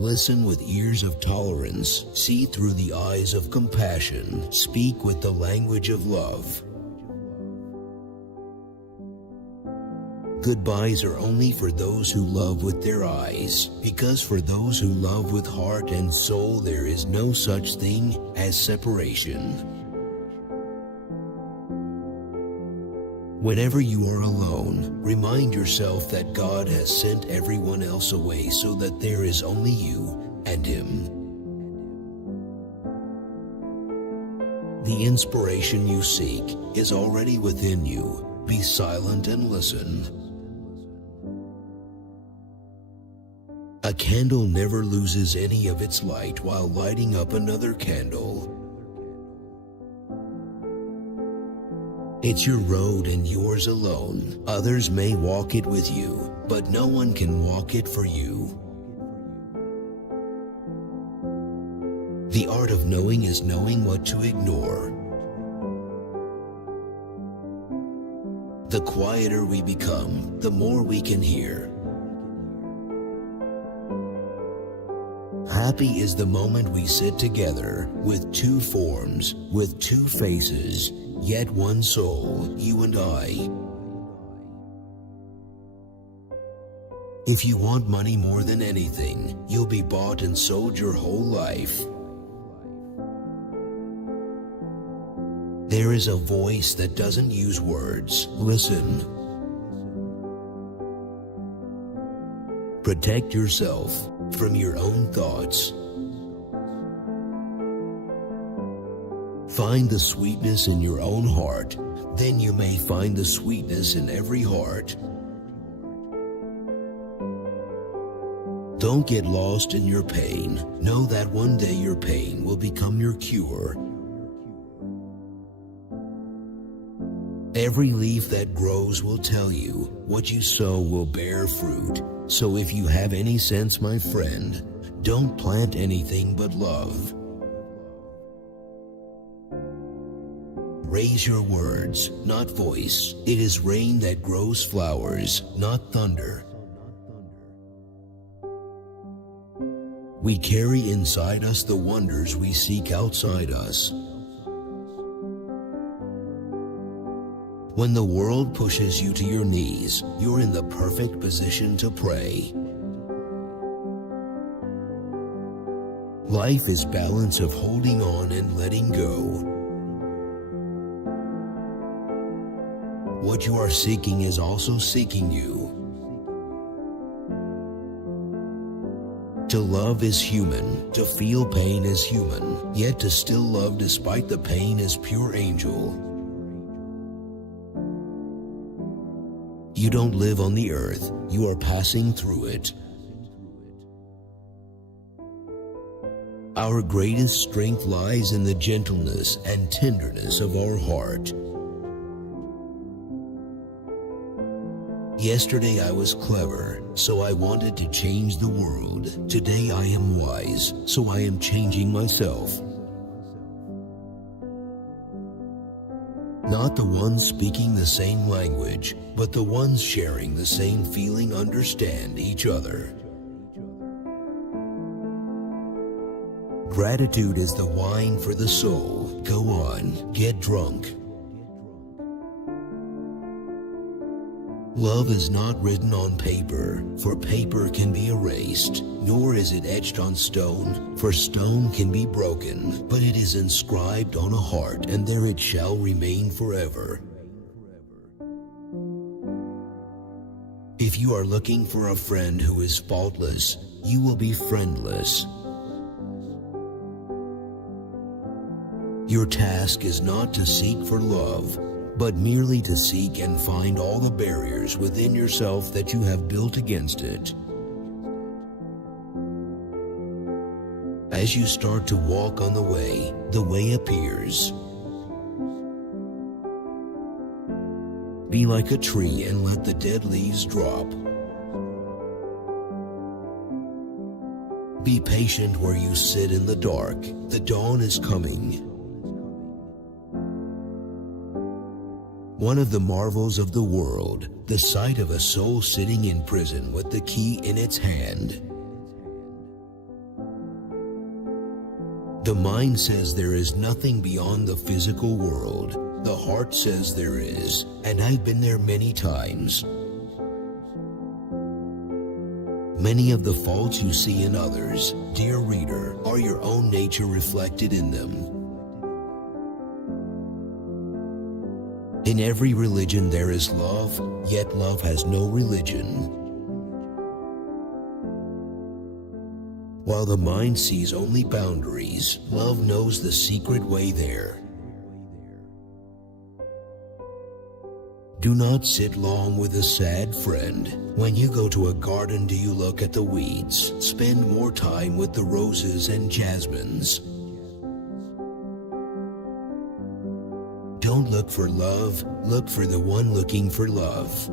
Listen with ears of tolerance, see through the eyes of compassion, speak with the language of love. Goodbyes are only for those who love with their eyes, because for those who love with heart and soul there is no such thing as separation. Whenever you are alone, remind yourself that God has sent everyone else away so that there is only you and Him. The inspiration you seek is already within you. Be silent and listen. A candle never loses any of its light while lighting up another candle. It's your road and yours alone. Others may walk it with you, but no one can walk it for you. The art of knowing is knowing what to ignore. The quieter we become, the more we can hear. Happy is the moment we sit together, with two forms, with two faces, yet one soul, you and I. If you want money more than anything, you'll be bought and sold your whole life. There is a voice that doesn't use words. Listen. Protect yourself from your own thoughts. Find the sweetness in your own heart, then you may find the sweetness in every heart. Don't get lost in your pain. Know that one day your pain will become your cure. Every leaf that grows will tell you what you sow will bear fruit. So if you have any sense, my friend, don't plant anything but love. Raise your words, not voice. It is rain that grows flowers, not thunder. We carry inside us the wonders we seek outside us. When the world pushes you to your knees, you're in the perfect position to pray. Life is balance of holding on and letting go. What you are seeking is also seeking you. To love is human, to feel pain is human, yet to still love despite the pain is pure angel. You don't live on the earth, you are passing through it. Our greatest strength lies in the gentleness and tenderness of our heart. Yesterday I was clever, so I wanted to change the world. Today I am wise, so I am changing myself. Not the ones speaking the same language, but the ones sharing the same feeling understand each other. Gratitude is the wine for the soul. Go on, get drunk. Love is not written on paper, for paper can be erased, nor is it etched on stone, for stone can be broken, but it is inscribed on a heart, and there it shall remain forever. If you are looking for a friend who is faultless, you will be friendless. Your task is not to seek for love, but merely to seek and find all the barriers within yourself that you have built against it. As you start to walk on the way appears. Be like a tree and let the dead leaves drop. Be patient where you sit in the dark. The dawn is coming. One of the marvels of the world, the sight of a soul sitting in prison with the key in its hand. The mind says there is nothing beyond the physical world. The heart says there is, and I've been there many times. Many of the faults you see in others, dear reader, are your own nature reflected in them. In every religion there is love, yet love has no religion. While the mind sees only boundaries, love knows the secret way there. Do not sit long with a sad friend. When you go to a garden, do you look at the weeds? Spend more time with the roses and jasmines. Don't look for love, look for the one looking for love.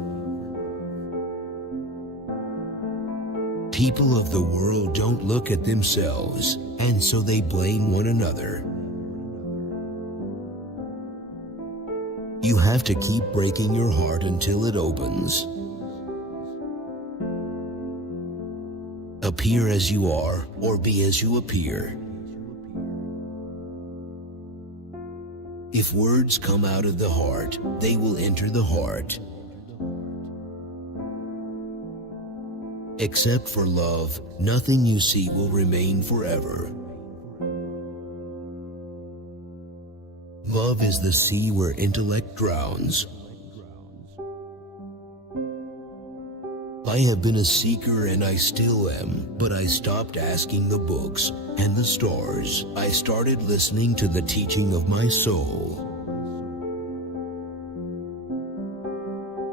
People of the world don't look at themselves, and so they blame one another. You have to keep breaking your heart until it opens. Appear as you are, or be as you appear. If words come out of the heart, they will enter the heart. Except for love, nothing you see will remain forever. Love is the sea where intellect drowns. I have been a seeker and I still am, but I stopped asking the books and the stars. I started listening to the teaching of my soul.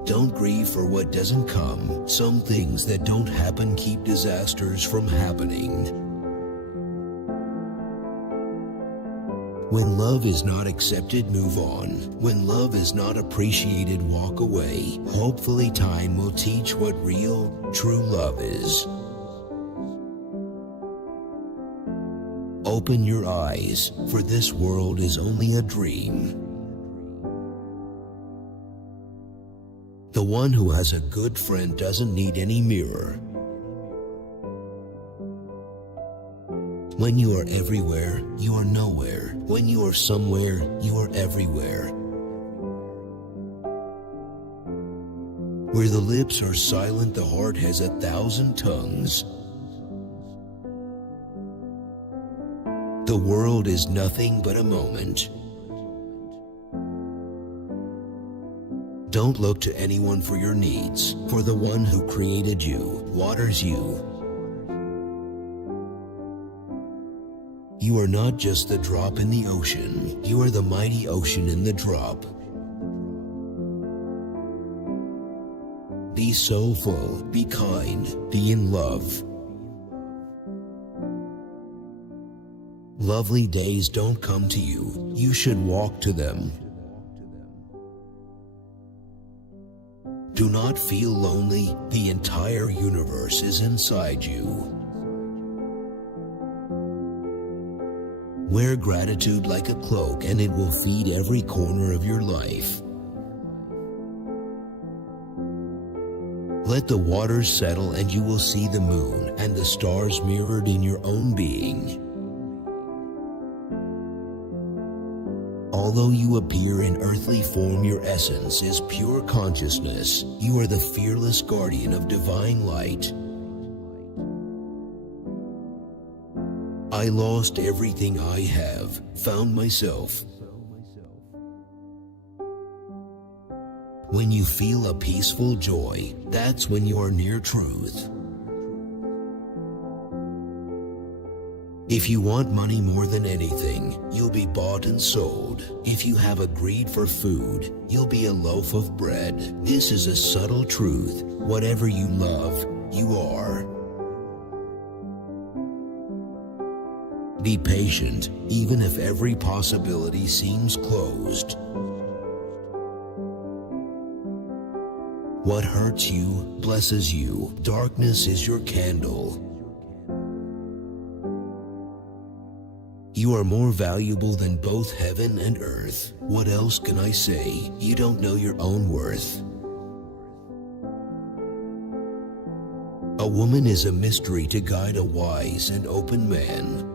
Don't grieve for what doesn't come. Some things that don't happen keep disasters from happening. When love is not accepted, move on. When love is not appreciated, walk away. Hopefully time will teach what real, true love is. Open your eyes, for this world is only a dream. The one who has a good friend doesn't need any mirror. When you are everywhere, you are nowhere. When you are somewhere, you are everywhere. Where the lips are silent, the heart has 1,000 tongues. The world is nothing but a moment. Don't look to anyone for your needs, for the one who created you, waters you. You are not just the drop in the ocean, you are the mighty ocean in the drop. Be soulful, be kind, be in love. Lovely days don't come to you, you should walk to them. Do not feel lonely, the entire universe is inside you. Wear gratitude like a cloak and it will feed every corner of your life. Let the waters settle and you will see the moon and the stars mirrored in your own being. Although you appear in earthly form, your essence is pure consciousness. You are the fearless guardian of divine light. I lost everything I have, found myself. When you feel a peaceful joy, that's when you are near truth. If you want money more than anything, you'll be bought and sold. If you have a greed for food, you'll be a loaf of bread. This is a subtle truth. Whatever you love, you are. Be patient, even if every possibility seems closed. What hurts you, blesses you. Darkness is your candle. You are more valuable than both heaven and earth. What else can I say? You don't know your own worth. A woman is a mystery to guide a wise and open man.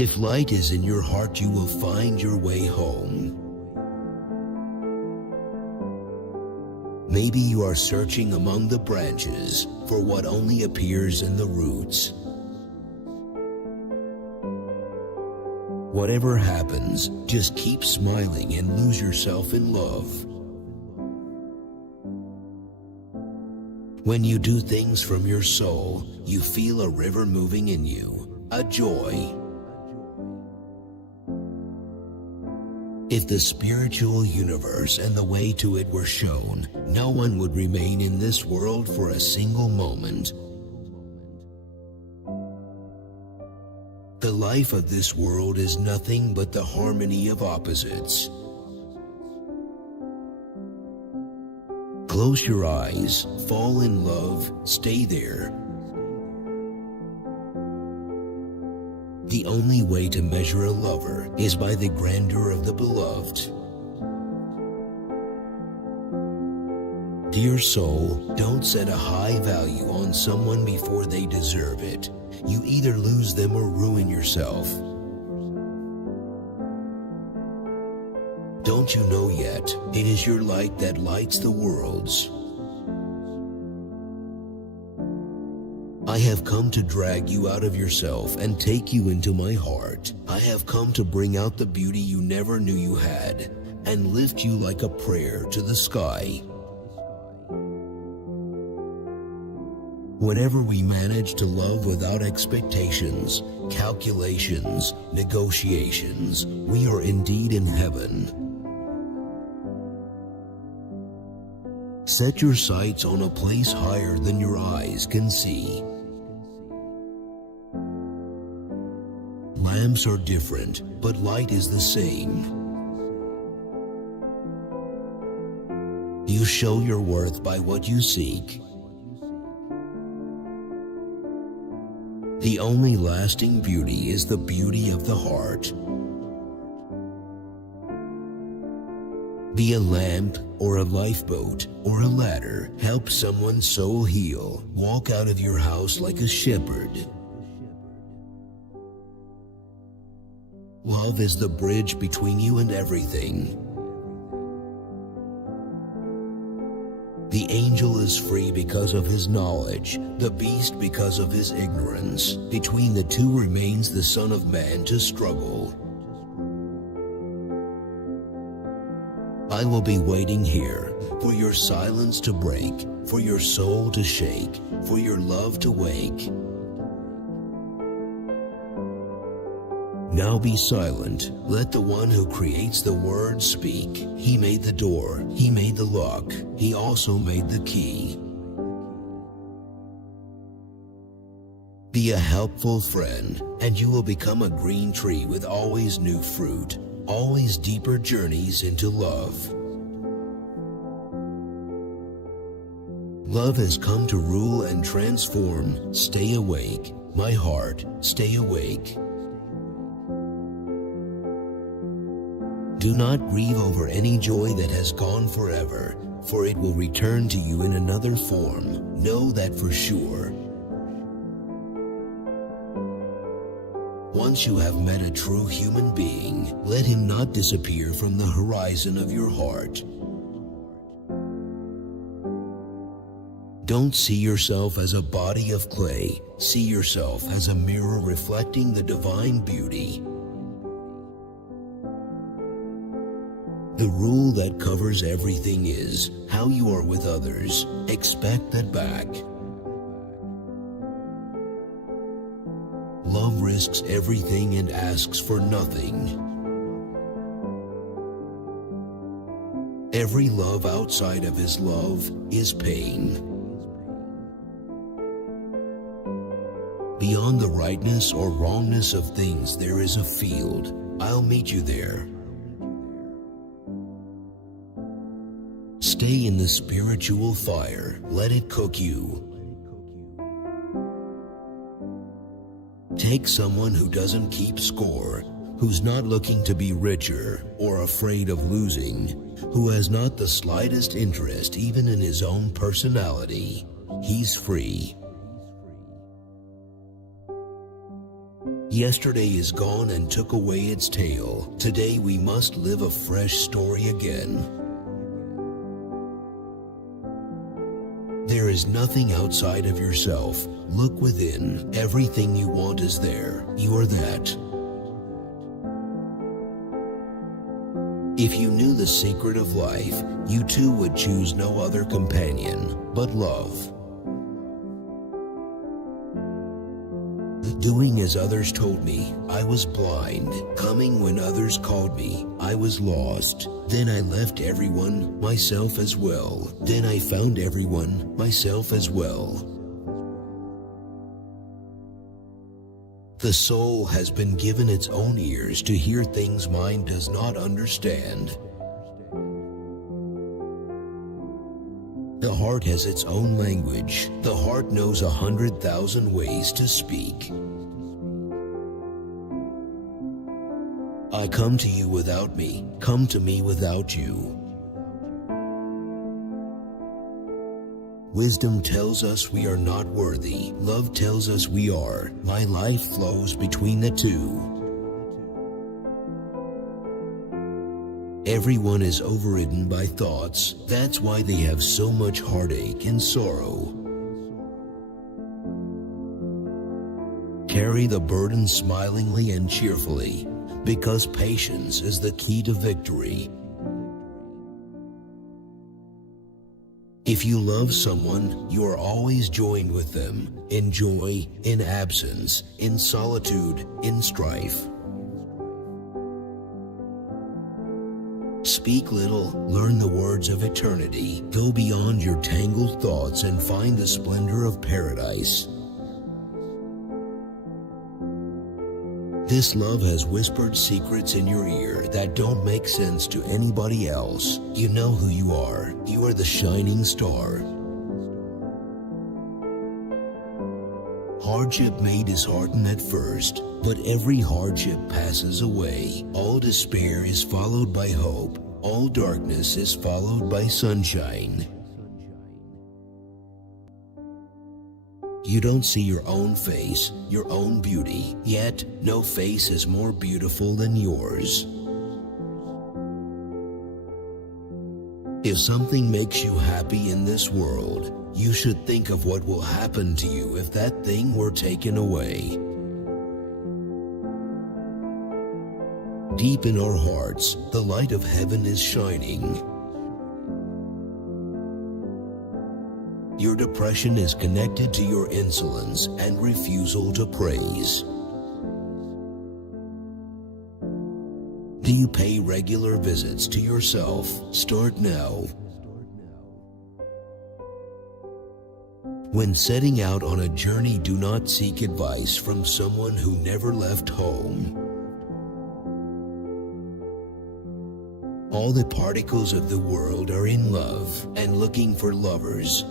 If light is in your heart, you will find your way home. Maybe you are searching among the branches for what only appears in the roots. Whatever happens, just keep smiling and lose yourself in love. When you do things from your soul, you feel a river moving in you, a joy. If the spiritual universe and the way to it were shown, no one would remain in this world for a single moment. The life of this world is nothing but the harmony of opposites. Close your eyes, fall in love, stay there. The only way to measure a lover is by the grandeur of the beloved. Dear soul, don't set a high value on someone before they deserve it. You either lose them or ruin yourself. Don't you know yet? It is your light that lights the worlds. I have come to drag you out of yourself and take you into my heart. I have come to bring out the beauty you never knew you had and lift you like a prayer to the sky. Whenever we manage to love without expectations, calculations, negotiations, we are indeed in heaven. Set your sights on a place higher than your eyes can see. Lamps are different, but light is the same. You show your worth by what you seek. The only lasting beauty is the beauty of the heart. Be a lamp or a lifeboat or a ladder. Help someone's soul heal. Walk out of your house like a shepherd. Love is the bridge between you and everything. The angel is free because of his knowledge, the beast because of his ignorance. Between the two remains the Son of Man to struggle. I will be waiting here for your silence to break, for your soul to shake, for your love to wake. Now be silent. Let the one who creates the word speak. He made the door. He made the lock. He also made the key. Be a helpful friend, and you will become a green tree with always new fruit, always deeper journeys into love. Love has come to rule and transform. Stay awake, my heart, stay awake. Do not grieve over any joy that has gone forever, for it will return to you in another form. Know that for sure. Once you have met a true human being, let him not disappear from the horizon of your heart. Don't see yourself as a body of clay. See yourself as a mirror reflecting the divine beauty. The rule that covers everything is how you are with others. Expect that back. Love risks everything and asks for nothing. Every love outside of his love is pain. Beyond the rightness or wrongness of things, there is a field. I'll meet you there. Stay in the spiritual fire. Let it cook you. Take someone who doesn't keep score, who's not looking to be richer or afraid of losing, who has not the slightest interest even in his own personality. He's free. Yesterday is gone and took away its tail. Today we must live a fresh story again. There is nothing outside of yourself. Look within. Everything you want is there. You are that. If you knew the secret of life, you too would choose no other companion but love. Doing as others told me, I was blind. Coming when others called me, I was lost. Then I left everyone, myself as well. Then I found everyone, myself as well. The soul has been given its own ears to hear things mind does not understand. The heart has its own language. The heart knows 100,000 ways to speak. I come to you without me, come to me without you. Wisdom tells us we are not worthy. Love tells us we are. My life flows between the two. Everyone is overridden by thoughts. That's why they have so much heartache and sorrow. Carry the burden smilingly and cheerfully, because patience is the key to victory. If you love someone, you are always joined with them, in joy, in absence, in solitude, in strife. Speak little, learn the words of eternity. Go beyond your tangled thoughts and find the splendor of paradise. This love has whispered secrets in your ear that don't make sense to anybody else. You know who you are. You are the shining star. Hardship may dishearten at first, but every hardship passes away. All despair is followed by hope. All darkness is followed by sunshine. You don't see your own face, your own beauty, yet no face is more beautiful than yours. If something makes you happy in this world, you should think of what will happen to you if that thing were taken away. Deep in our hearts, the light of heaven is shining. Your depression is connected to your insolence and refusal to praise. Do you pay regular visits to yourself? Start now. When setting out on a journey, do not seek advice from someone who never left home. All the particles of the world are in love and looking for lovers.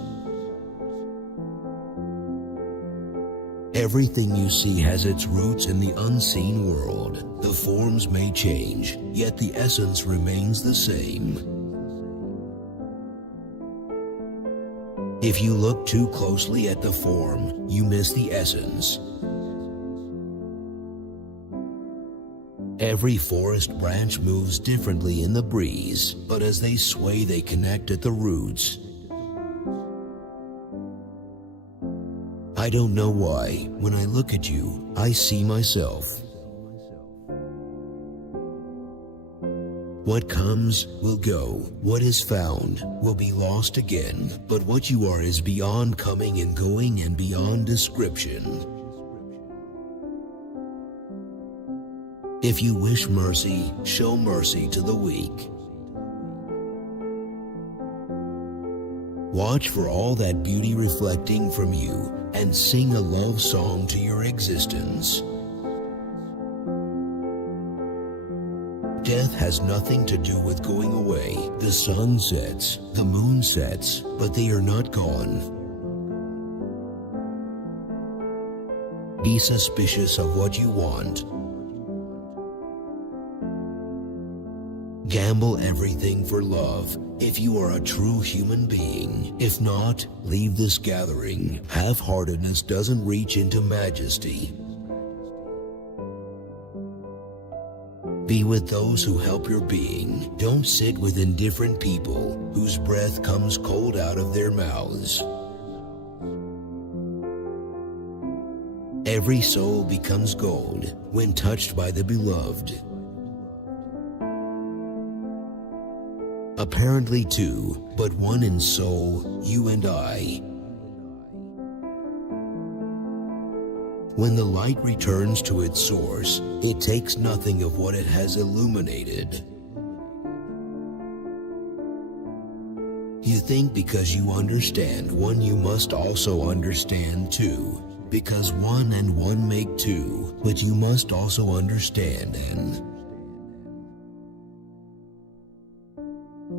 Everything you see has its roots in the unseen world. The forms may change, yet the essence remains the same. If you look too closely at the form, you miss the essence. Every forest branch moves differently in the breeze, but as they sway, they connect at the roots. I don't know why, when I look at you, I see myself. What comes will go. What is found will be lost again. But what you are is beyond coming and going and beyond description. If you wish mercy, show mercy to the weak. Watch for all that beauty reflecting from you and sing a love song to your existence. Death has nothing to do with going away. The sun sets, the moon sets, but they are not gone. Be suspicious of what you want. Gamble everything for love, if you are a true human being. If not, leave this gathering. Half-heartedness doesn't reach into majesty. Be with those who help your being. Don't sit with indifferent people whose breath comes cold out of their mouths. Every soul becomes gold when touched by the beloved. Apparently two, but one in soul, you and I. When the light returns to its source, it takes nothing of what it has illuminated. You think because you understand one, you must also understand two. Because one and one make two, but you must also understand and.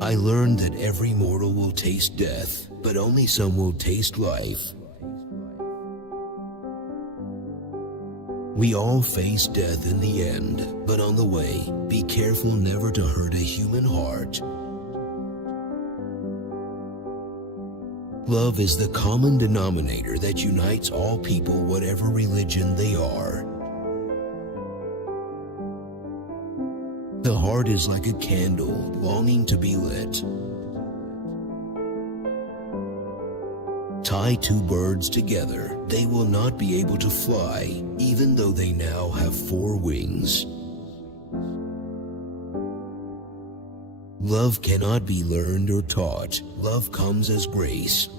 I learned that every mortal will taste death, but only some will taste life. We all face death in the end, but on the way, be careful never to hurt a human heart. Love is the common denominator that unites all people, whatever religion they are. The heart is like a candle, longing to be lit. Tie two birds together, they will not be able to fly, even though they now have 4 wings. Love cannot be learned or taught. Love comes as grace.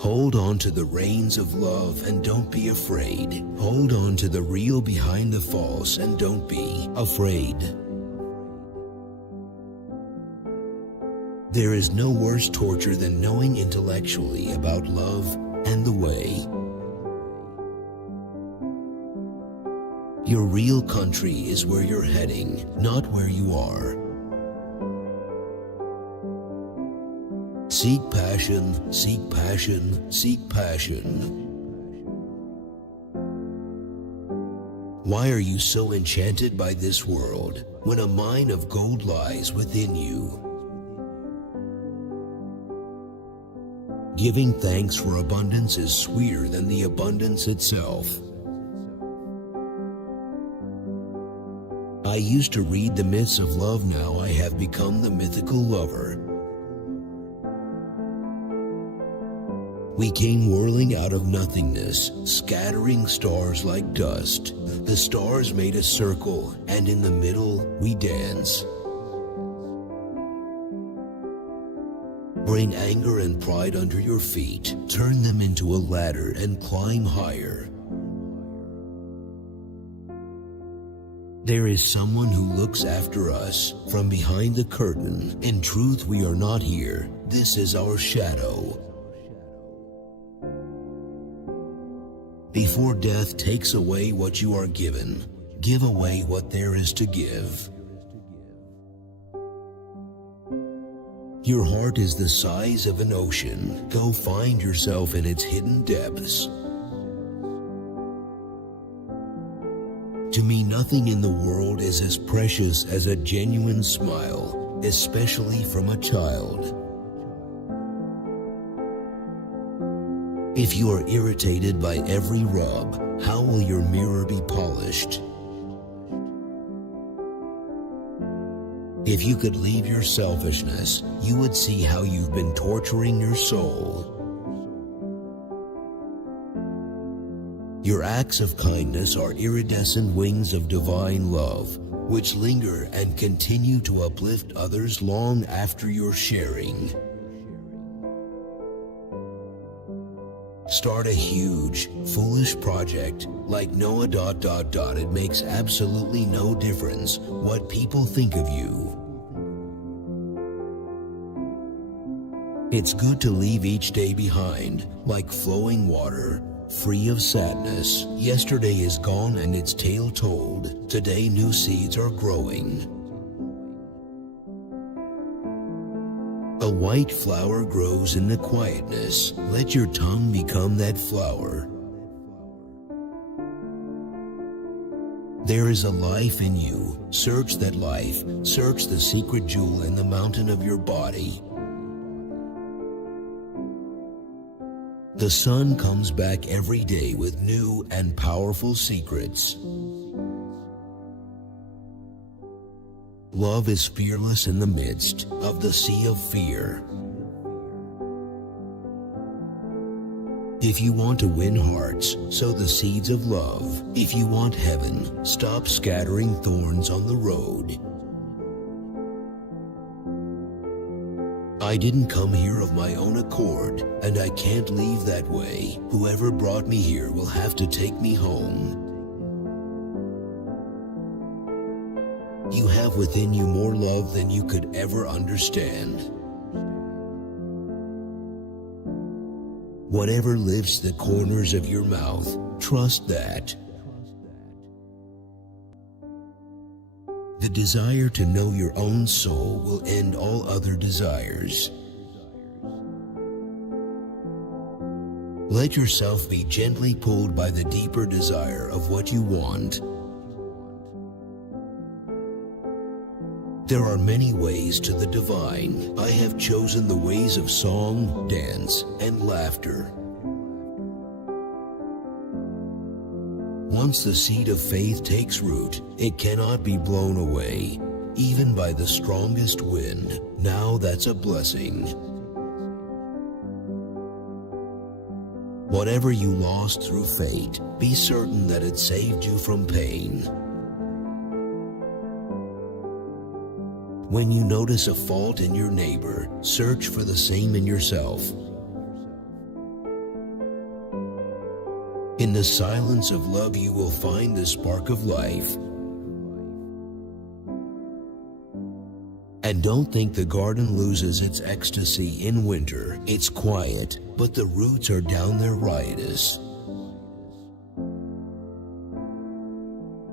Hold on to the reins of love and don't be afraid. Hold on to the real behind the false and don't be afraid. There is no worse torture than knowing intellectually about love and the way. Your real country is where you're heading, not where you are. Seek passion, seek passion, seek passion. Why are you so enchanted by this world when a mine of gold lies within you? Giving thanks for abundance is sweeter than the abundance itself. I used to read the myths of love, now I have become the mythical lover. We came whirling out of nothingness, scattering stars like dust. The stars made a circle, and in the middle we dance. Bring anger and pride under your feet, turn them into a ladder and climb higher. There is someone who looks after us from behind the curtain. In truth, we are not here. This is our shadow. Before death takes away what you are given, give away what there is to give. Your heart is the size of an ocean. Go find yourself in its hidden depths. To me, nothing in the world is as precious as a genuine smile, especially from a child. If you are irritated by every rub, how will your mirror be polished? If you could leave your selfishness, you would see how you've been torturing your soul. Your acts of kindness are iridescent wings of divine love, which linger and continue to uplift others long after your sharing. Start a huge, foolish project like Noah... It makes absolutely no difference what people think of you. It's good to leave each day behind like flowing water, free of sadness. Yesterday is gone and its tale told. Today new seeds are growing. A white flower grows in the quietness. Let your tongue become that flower. There is a life in you. Search that life. Search the secret jewel in the mountain of your body. The sun comes back every day with new and powerful secrets. Love is fearless in the midst of the sea of fear. If you want to win hearts, sow the seeds of love. If you want heaven, stop scattering thorns on the road. I didn't come here of my own accord, and I can't leave that way. Whoever brought me here will have to take me home. You have within you more love than you could ever understand. Whatever lifts the corners of your mouth, trust that. The desire to know your own soul will end all other desires. Let yourself be gently pulled by the deeper desire of what you want. There are many ways to the divine. I have chosen the ways of song, dance, and laughter. Once the seed of faith takes root, it cannot be blown away, even by the strongest wind. Now that's a blessing. Whatever you lost through fate, be certain that it saved you from pain. When you notice a fault in your neighbor, search for the same in yourself. In the silence of love, you will find the spark of life. And don't think the garden loses its ecstasy in winter. It's quiet, but the roots are down there riotous.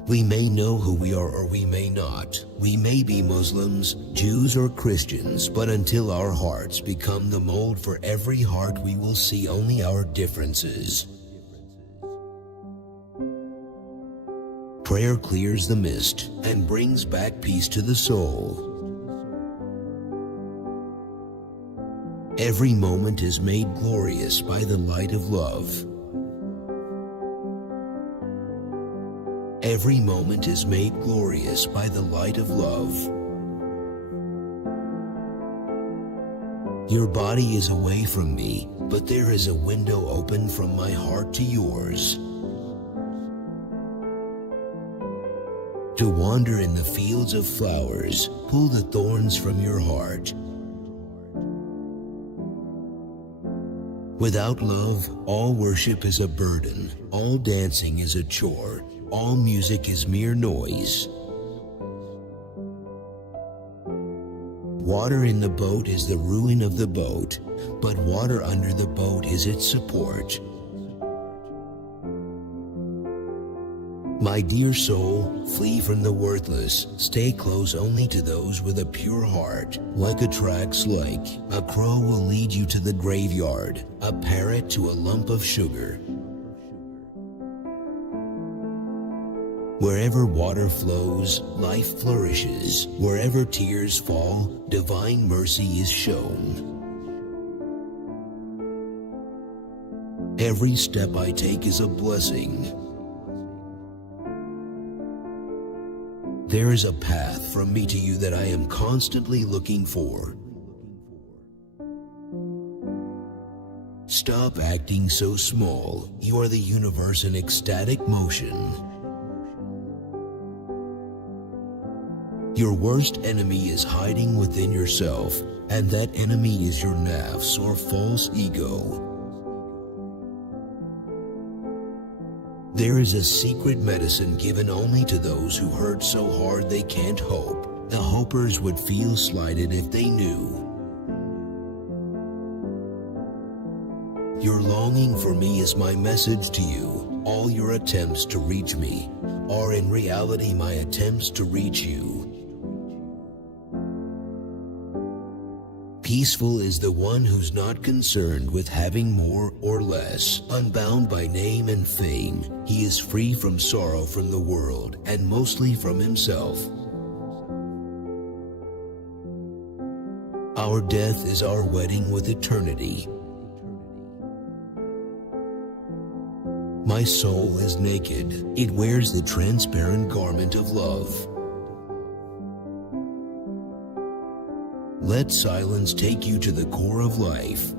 We may know who we are or we may not. We may be Muslims, Jews, or Christians, but until our hearts become the mold for every heart, we will see only our differences. Prayer clears the mist and brings back peace to the soul. Every moment is made glorious by the light of love. Every moment is made glorious by the light of love. Your body is away from me, but there is a window open from my heart to yours. To wander in the fields of flowers, pull the thorns from your heart. Without love, all worship is a burden, all dancing is a chore, all music is mere noise. Water in the boat is the ruin of the boat, but water under the boat is its support. My dear soul, flee from the worthless. Stay close only to those with a pure heart. Like a track's lake, a crow will lead you to the graveyard, a parrot to a lump of sugar. Wherever water flows, life flourishes. Wherever tears fall, divine mercy is shown. Every step I take is a blessing. There is a path from me to you that I am constantly looking for. Stop acting so small. You are the universe in ecstatic motion. Your worst enemy is hiding within yourself, and that enemy is your nafs or false ego. There is a secret medicine given only to those who hurt so hard they can't hope. The hopers would feel slighted if they knew. Your longing for me is my message to you. All your attempts to reach me are in reality my attempts to reach you. Peaceful is the one who's not concerned with having more or less. Unbound by name and fame, he is free from sorrow from the world and mostly from himself. Our death is our wedding with eternity. My soul is naked. It wears the transparent garment of love. Let silence take you to the core of life.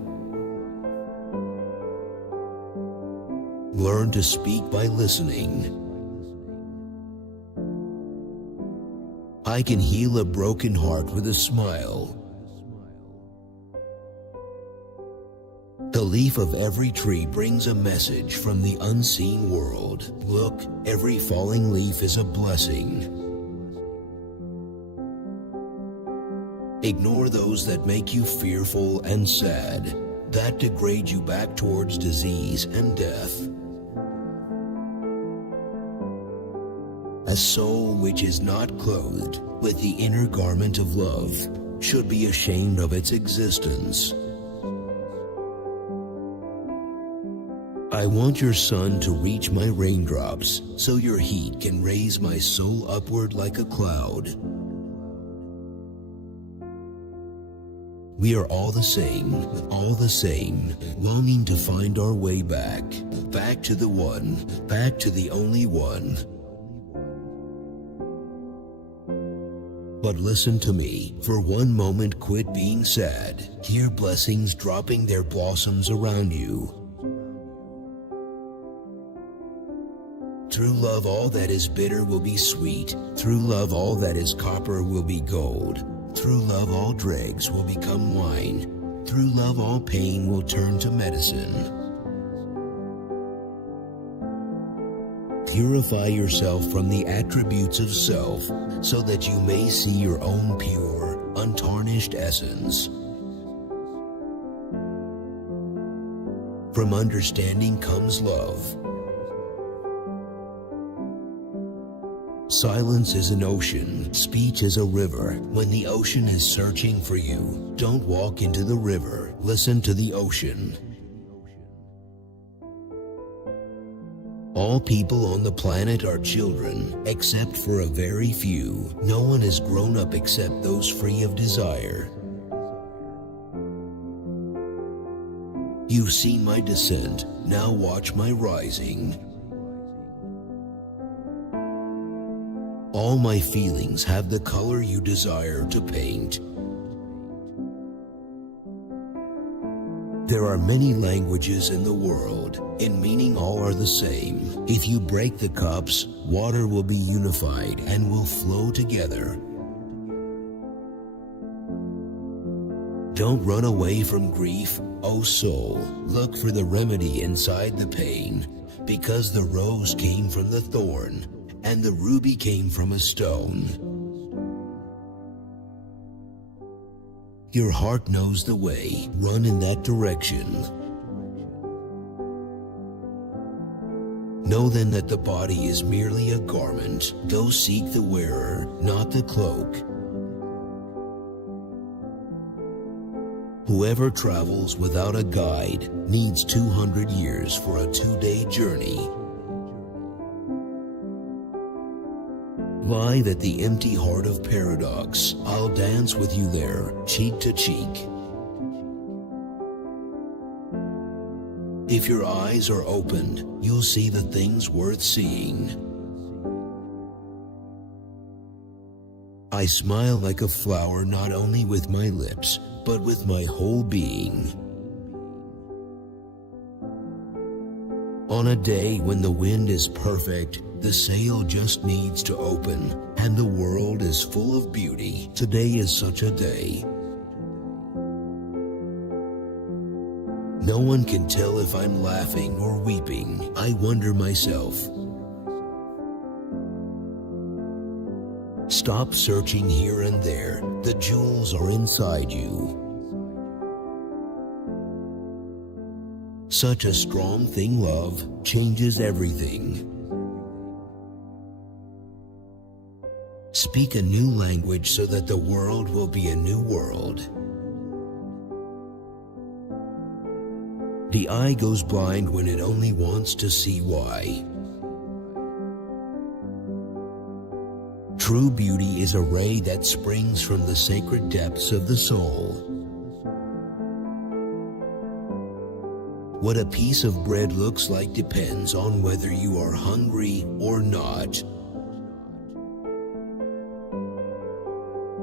Learn to speak by listening. I can heal a broken heart with a smile. The leaf of every tree brings a message from the unseen world. Look, every falling leaf is a blessing. Ignore those that make you fearful and sad, that degrade you back towards disease and death. A soul which is not clothed with the inner garment of love should be ashamed of its existence. I want your sun to reach my raindrops, so your heat can raise my soul upward like a cloud. We are all the same, longing to find our way back to the one, back to the only one. But listen to me, for one moment quit being sad. Hear blessings dropping their blossoms around you. Through love all that is bitter will be sweet. Through love all that is copper will be gold. Through love all dregs will become wine. Through love all pain will turn to medicine. Purify yourself from the attributes of self, so that you may see your own pure, untarnished essence. From understanding comes love. Silence is an ocean, speech is a river. When the ocean is searching for you, don't walk into the river, listen to the ocean. All people on the planet are children, except for a very few. No one is grown up except those free of desire. You've seen my descent, now watch my rising. All my feelings have the color you desire to paint. There are many languages in the world. In meaning, all are the same. If you break the cups, water will be unified and will flow together. Don't run away from grief, O soul. Look for the remedy inside the pain, because the rose came from the thorn, and the ruby came from a stone. Your heart knows the way. Run in that direction. Know then that the body is merely a garment. Go seek the wearer, not the cloak. Whoever travels without a guide needs 200 years for a 2-day journey. Live at the empty heart of paradox. I'll dance with you there, cheek to cheek. If your eyes are opened, you'll see the things worth seeing. I smile like a flower not only with my lips, but with my whole being. On a day when the wind is perfect, the sail just needs to open, and the world is full of beauty. Today is such a day. No one can tell if I'm laughing or weeping. I wonder myself. Stop searching here and there. The jewels are inside you. Such a strong thing, love, changes everything. Speak a new language so that the world will be a new world. The eye goes blind when it only wants to see why. True beauty is a ray that springs from the sacred depths of the soul. What a piece of bread looks like depends on whether you are hungry or not.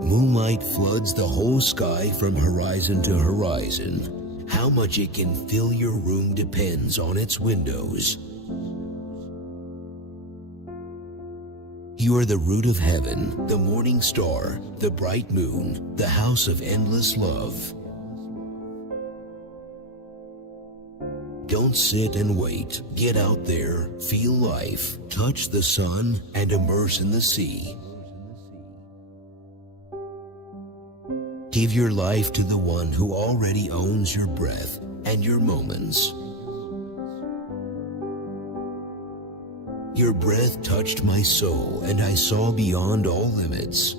Moonlight floods the whole sky from horizon to horizon. How much it can fill your room depends on its windows. You are the root of heaven, the morning star, the bright moon, the house of endless love. Don't sit and wait. Get out there, feel life, touch the sun, and immerse in the sea. Give your life to the one who already owns your breath and your moments. Your breath touched my soul, and I saw beyond all limits.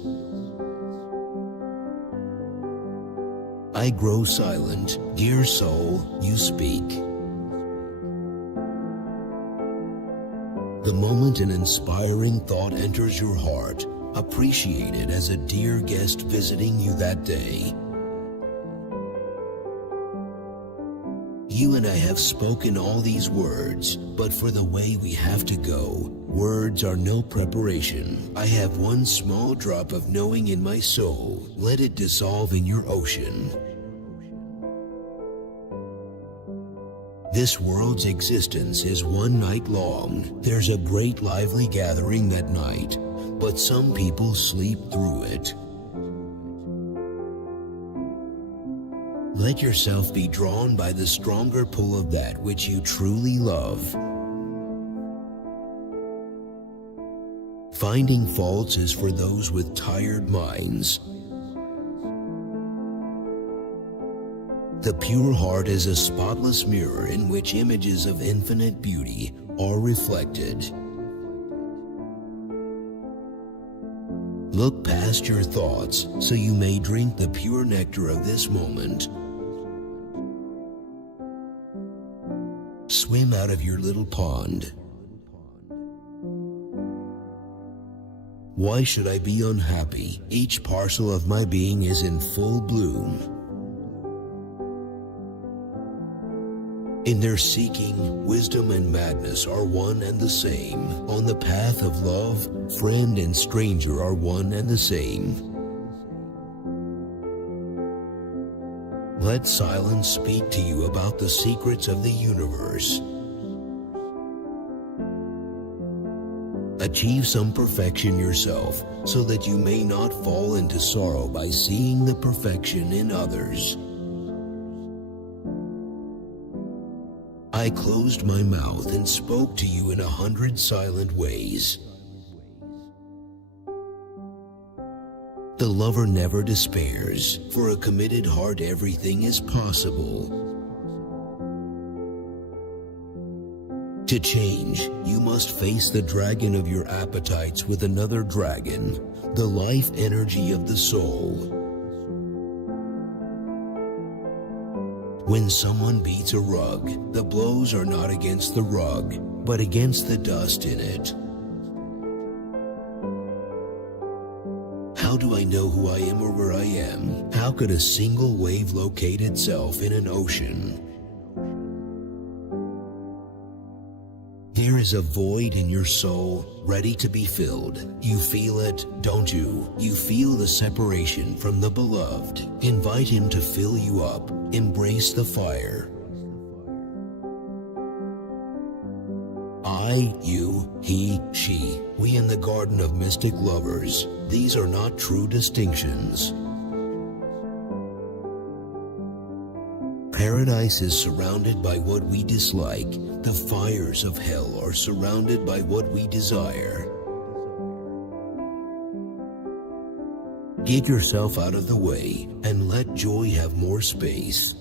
I grow silent. Dear soul, you speak. The moment an inspiring thought enters your heart, appreciate it as a dear guest visiting you that day. You and I have spoken all these words, but for the way we have to go, words are no preparation. I have one small drop of knowing in my soul. Let it dissolve in your ocean. This world's existence is one night long. There's a great lively gathering that night, but some people sleep through it. Let yourself be drawn by the stronger pull of that which you truly love. Finding faults is for those with tired minds. The pure heart is a spotless mirror in which images of infinite beauty are reflected. Look past your thoughts so you may drink the pure nectar of this moment. Swim out of your little pond. Why should I be unhappy? Each parcel of my being is in full bloom. In their seeking, wisdom and madness are one and the same. On the path of love, friend and stranger are one and the same. Let silence speak to you about the secrets of the universe. Achieve some perfection yourself so that you may not fall into sorrow by seeing the perfection in others. I closed my mouth and spoke to you in 100 silent ways. The lover never despairs. For a committed heart, everything is possible. To change, you must face the dragon of your appetites with another dragon, the life energy of the soul. When someone beats a rug, the blows are not against the rug, but against the dust in it. How do I know who I am or where I am? How could a single wave locate itself in an ocean? There is a void in your soul, ready to be filled. You feel it, don't you? You feel the separation from the beloved. Invite him to fill you up. Embrace the fire. I, you, he, she. We in the garden of mystic lovers. These are not true distinctions. Paradise is surrounded by what we dislike. The fires of hell are surrounded by what we desire. Get yourself out of the way and let joy have more space.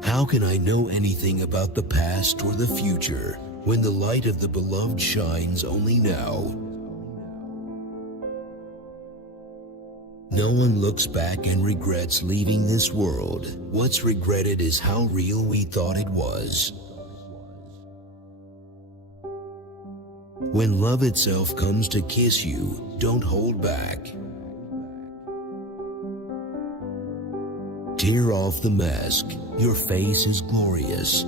How can I know anything about the past or the future when the light of the beloved shines only now? No one looks back and regrets leaving this world. What's regretted is how real we thought it was. When love itself comes to kiss you, don't hold back. Tear off the mask. Your face is glorious.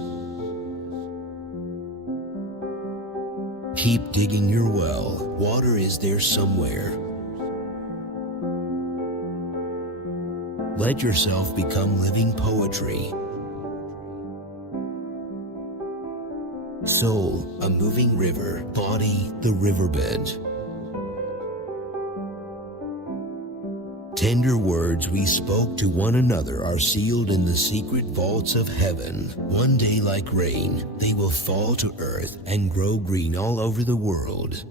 Keep digging your well. Water is there somewhere. Let yourself become living poetry. Soul, a moving river. Body, the riverbed. Tender words we spoke to one another are sealed in the secret vaults of heaven. One day, like rain, they will fall to earth and grow green all over the world.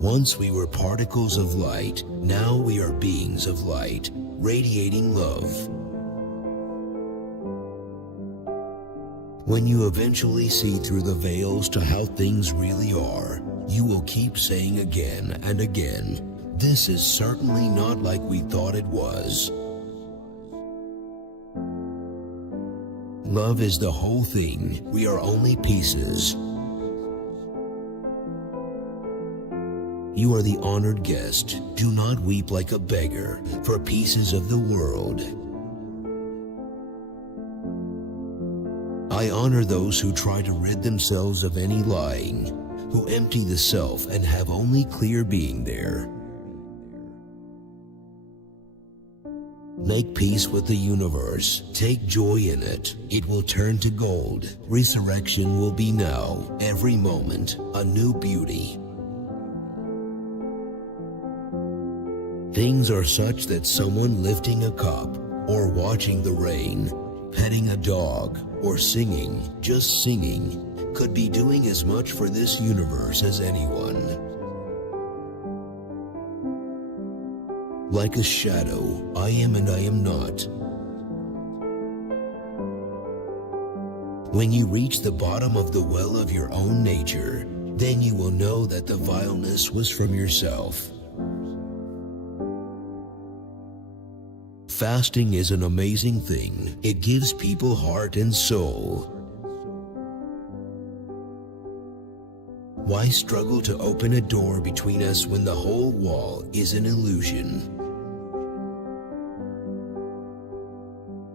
Once we were particles of light, now we are beings of light, radiating love. When you eventually see through the veils to how things really are, you will keep saying again and again, "This is certainly not like we thought it was." Love is the whole thing. We are only pieces. You are the honored guest. Do not weep like a beggar for pieces of the world. I honor those who try to rid themselves of any lying, who empty the self and have only clear being there. Make peace with the universe. Take joy in it. It will turn to gold. Resurrection will be now. Every moment, a new beauty. Things are such that someone lifting a cup, or watching the rain, petting a dog, or singing, just singing, could be doing as much for this universe as anyone. Like a shadow, I am and I am not. When you reach the bottom of the well of your own nature, then you will know that the vileness was from yourself. Fasting is an amazing thing. It gives people heart and soul. Why struggle to open a door between us when the whole wall is an illusion?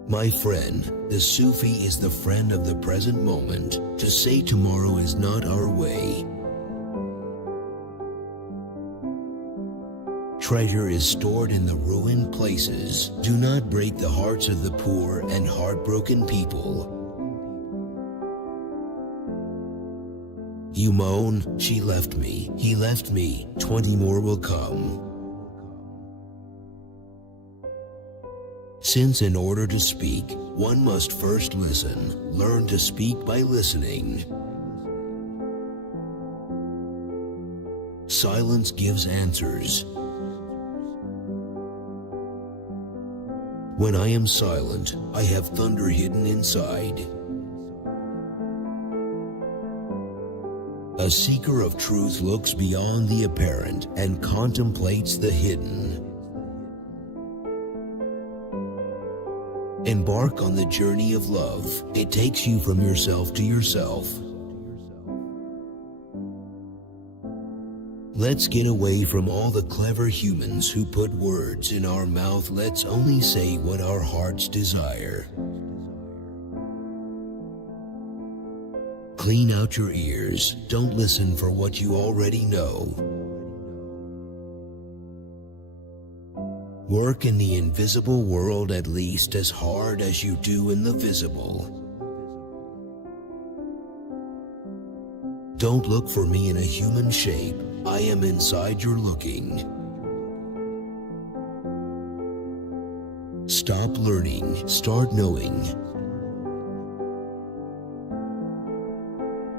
My friend, the Sufi is the friend of the present moment. To say tomorrow is not our way. Treasure is stored in the ruined places. Do not break the hearts of the poor and heartbroken people. You moan, "She left me, he left me, 20 more will come." Since in order to speak, one must first listen, learn to speak by listening. Silence gives answers. When I am silent, I have thunder hidden inside. A seeker of truth looks beyond the apparent and contemplates the hidden. Embark on the journey of love. It takes you from yourself to yourself. Let's get away from all the clever humans who put words in our mouth. Let's only say what our hearts desire. Clean out your ears. Don't listen for what you already know. Work in the invisible world at least as hard as you do in the visible. Don't look for me in a human shape. I am inside your looking. Stop learning, start knowing.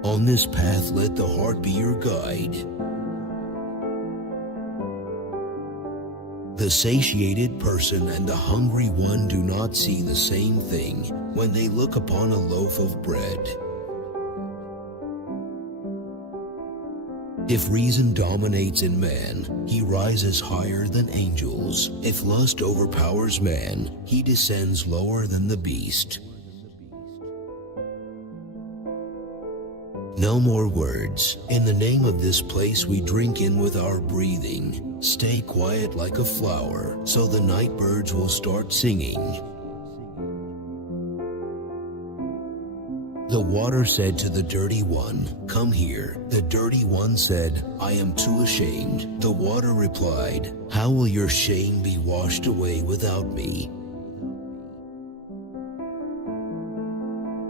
On this path, let the heart be your guide. The satiated person and the hungry one do not see the same thing when they look upon a loaf of bread. If reason dominates in man, he rises higher than angels. If lust overpowers man, he descends lower than the beast. No more words. In the name of this place we drink in with our breathing. Stay quiet like a flower, so the night birds will start singing. The water said to the dirty one, "Come here." The dirty one said, "I am too ashamed." The water replied, "How will your shame be washed away without me?"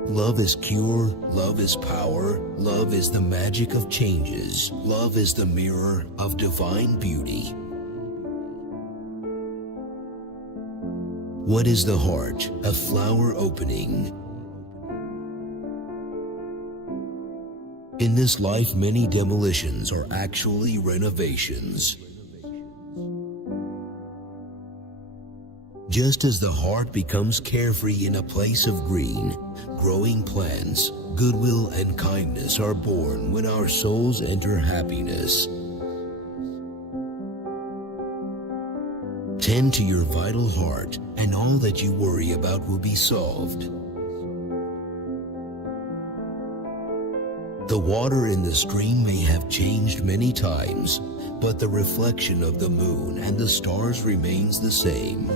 Love is cure, love is power, love is the magic of changes, love is the mirror of divine beauty. What is the heart? A flower opening. In this life, many demolitions are actually renovations. Just as the heart becomes carefree in a place of green, growing plants, goodwill and kindness are born when our souls enter happiness. Tend to your vital heart, and all that you worry about will be solved. The water in the stream may have changed many times, but the reflection of the moon and the stars remains the same.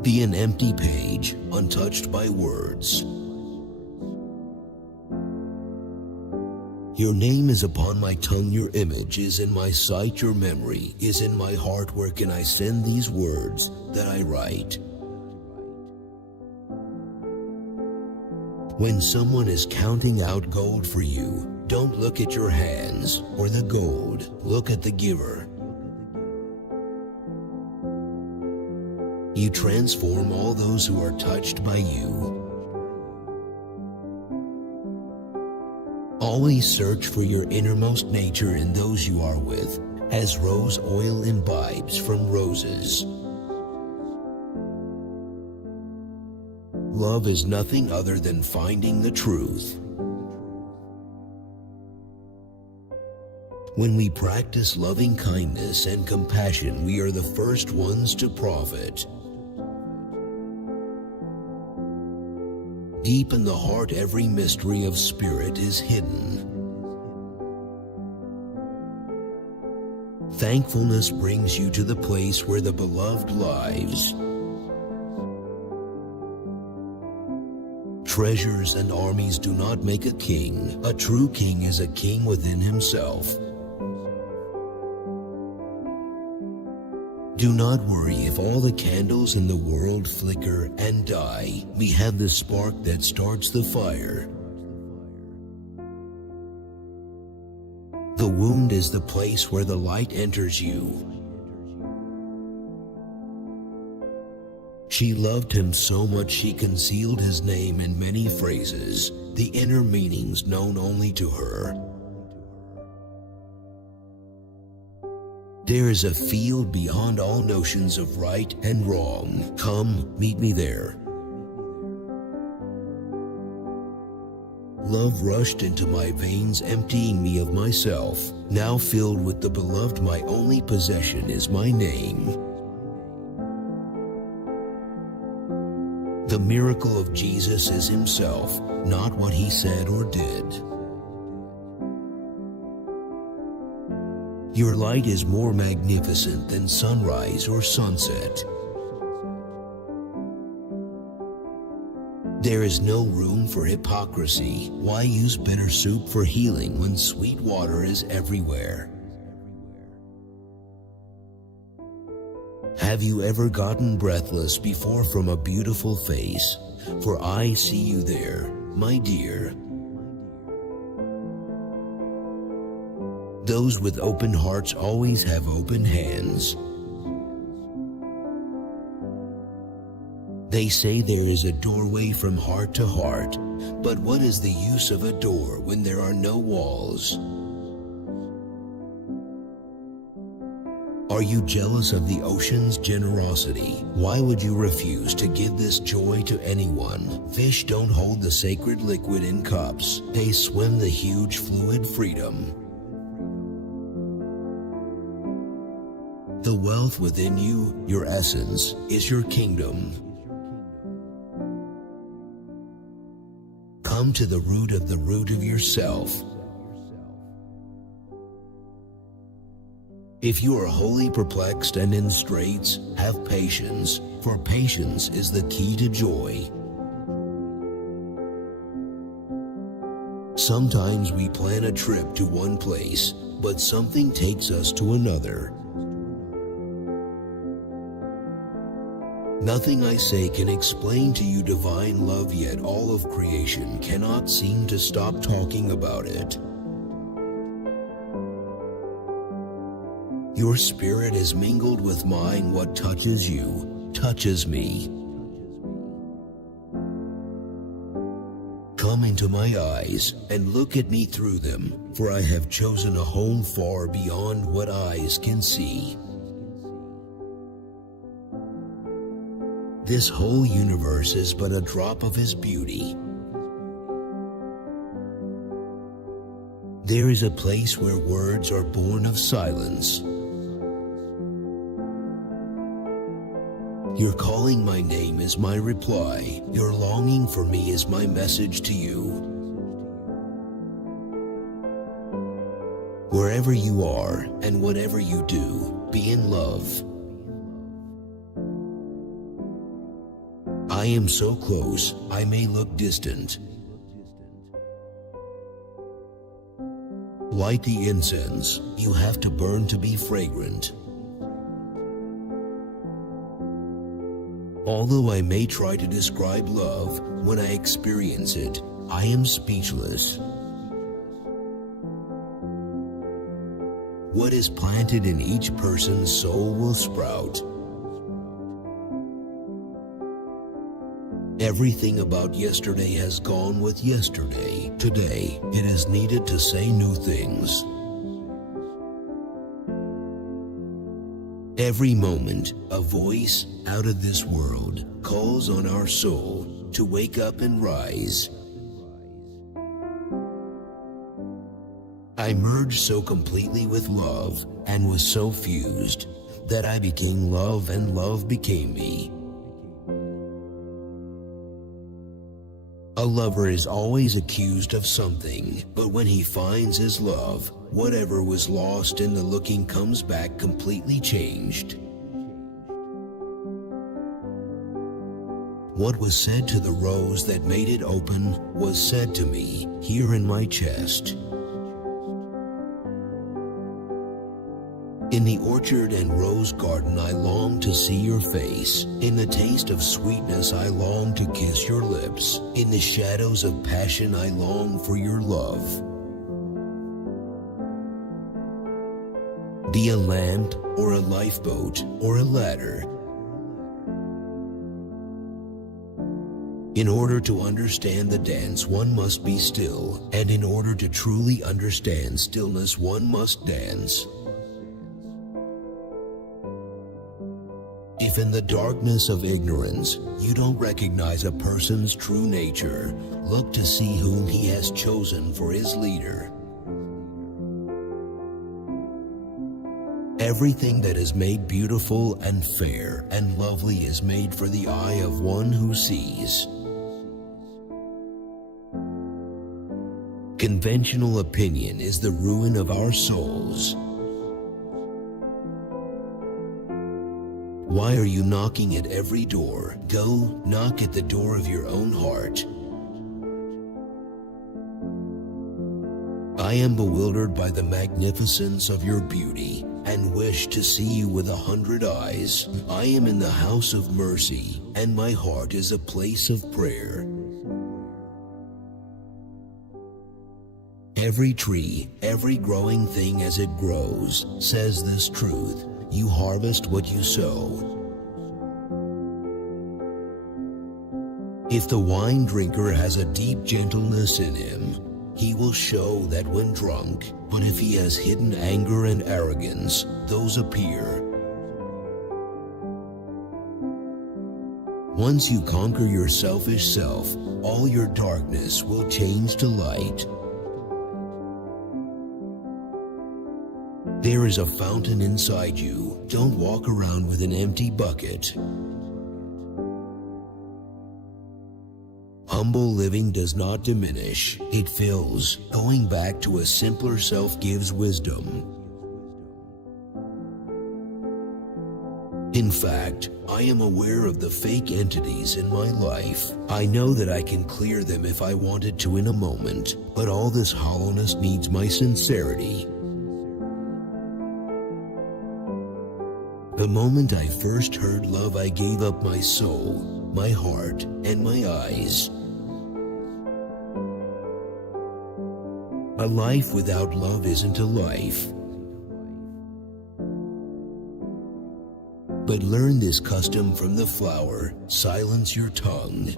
Be an empty page, untouched by words. Your name is upon my tongue, your image is in my sight, your memory is in my heart. Where can I send these words that I write? When someone is counting out gold for you, don't look at your hands or the gold, look at the giver. You transform all those who are touched by you. Always search for your innermost nature in those you are with, as rose oil imbibes from roses. Love is nothing other than finding the truth. When we practice loving kindness and compassion, we are the first ones to profit. Deep in the heart, every mystery of spirit is hidden. Thankfulness brings you to the place where the beloved lies. Treasures and armies do not make a king. A true king is a king within himself. Do not worry if all the candles in the world flicker and die. We have the spark that starts the fire. The wound is the place where the light enters you. She loved him so much she concealed his name in many phrases, the inner meanings known only to her. There is a field beyond all notions of right and wrong. Come, meet me there. Love rushed into my veins, emptying me of myself. Now filled with the beloved, my only possession is my name. The miracle of Jesus is himself, not what he said or did. Your light is more magnificent than sunrise or sunset. There is no room for hypocrisy. Why use bitter soup for healing when sweet water is everywhere? Have you ever gotten breathless before from a beautiful face? For I see you there, my dear. Those with open hearts always have open hands. They say there is a doorway from heart to heart, but what is the use of a door when there are no walls? Are you jealous of the ocean's generosity? Why would you refuse to give this joy to anyone? Fish don't hold the sacred liquid in cups. They swim the huge fluid freedom. The wealth within you, your essence, is your kingdom. Come to the root of yourself. If you are wholly perplexed and in straits, have patience, for patience is the key to joy. Sometimes we plan a trip to one place, but something takes us to another. Nothing I say can explain to you divine love, yet all of creation cannot seem to stop talking about it. Your spirit is mingled with mine. What touches you, touches me. Come into my eyes and look at me through them, for I have chosen a home far beyond what eyes can see. This whole universe is but a drop of His beauty. There is a place where words are born of silence. Your calling my name is my reply. Your longing for me is my message to you. Wherever you are and whatever you do, be in love. I am so close, I may look distant. Light the incense, you have to burn to be fragrant. Although I may try to describe love, when I experience it, I am speechless. What is planted in each person's soul will sprout. Everything about yesterday has gone with yesterday. Today, it is needed to say new things. Every moment, a voice out of this world calls on our soul to wake up and rise. I merged so completely with love and was so fused that I became love and love became me. A lover is always accused of something, but when he finds his love, whatever was lost in the looking comes back completely changed. What was said to the rose that made it open was said to me here in my chest. In the orchard and rose garden I long to see your face. In the taste of sweetness I long to kiss your lips. In the shadows of passion I long for your love. Be a lamp or a lifeboat or a ladder. In order to understand the dance, one must be still, and in order to truly understand stillness, one must dance. If in the darkness of ignorance you don't recognize a person's true nature, look to see whom he has chosen for his leader. Everything that is made beautiful and fair and lovely is made for the eye of one who sees. Conventional opinion is the ruin of our souls. Why are you knocking at every door? Go knock at the door of your own heart. I am bewildered by the magnificence of your beauty and wish to see you with 100 eyes. I am in the house of mercy, and my heart is a place of prayer. Every tree, every growing thing as it grows, says this truth: you harvest what you sow. If the wine drinker has a deep gentleness in him, he will show that when drunk, but if he has hidden anger and arrogance, those appear. Once you conquer your selfish self, all your darkness will change to light. There is a fountain inside you. Don't walk around with an empty bucket. Humble living does not diminish, it fills. Going back to a simpler self gives wisdom. In fact, I am aware of the fake entities in my life. I know that I can clear them if I wanted to in a moment, but all this hollowness needs my sincerity. The moment I first heard love, I gave up my soul, my heart, and my eyes. A life without love isn't a life. But learn this custom from the flower: silence your tongue.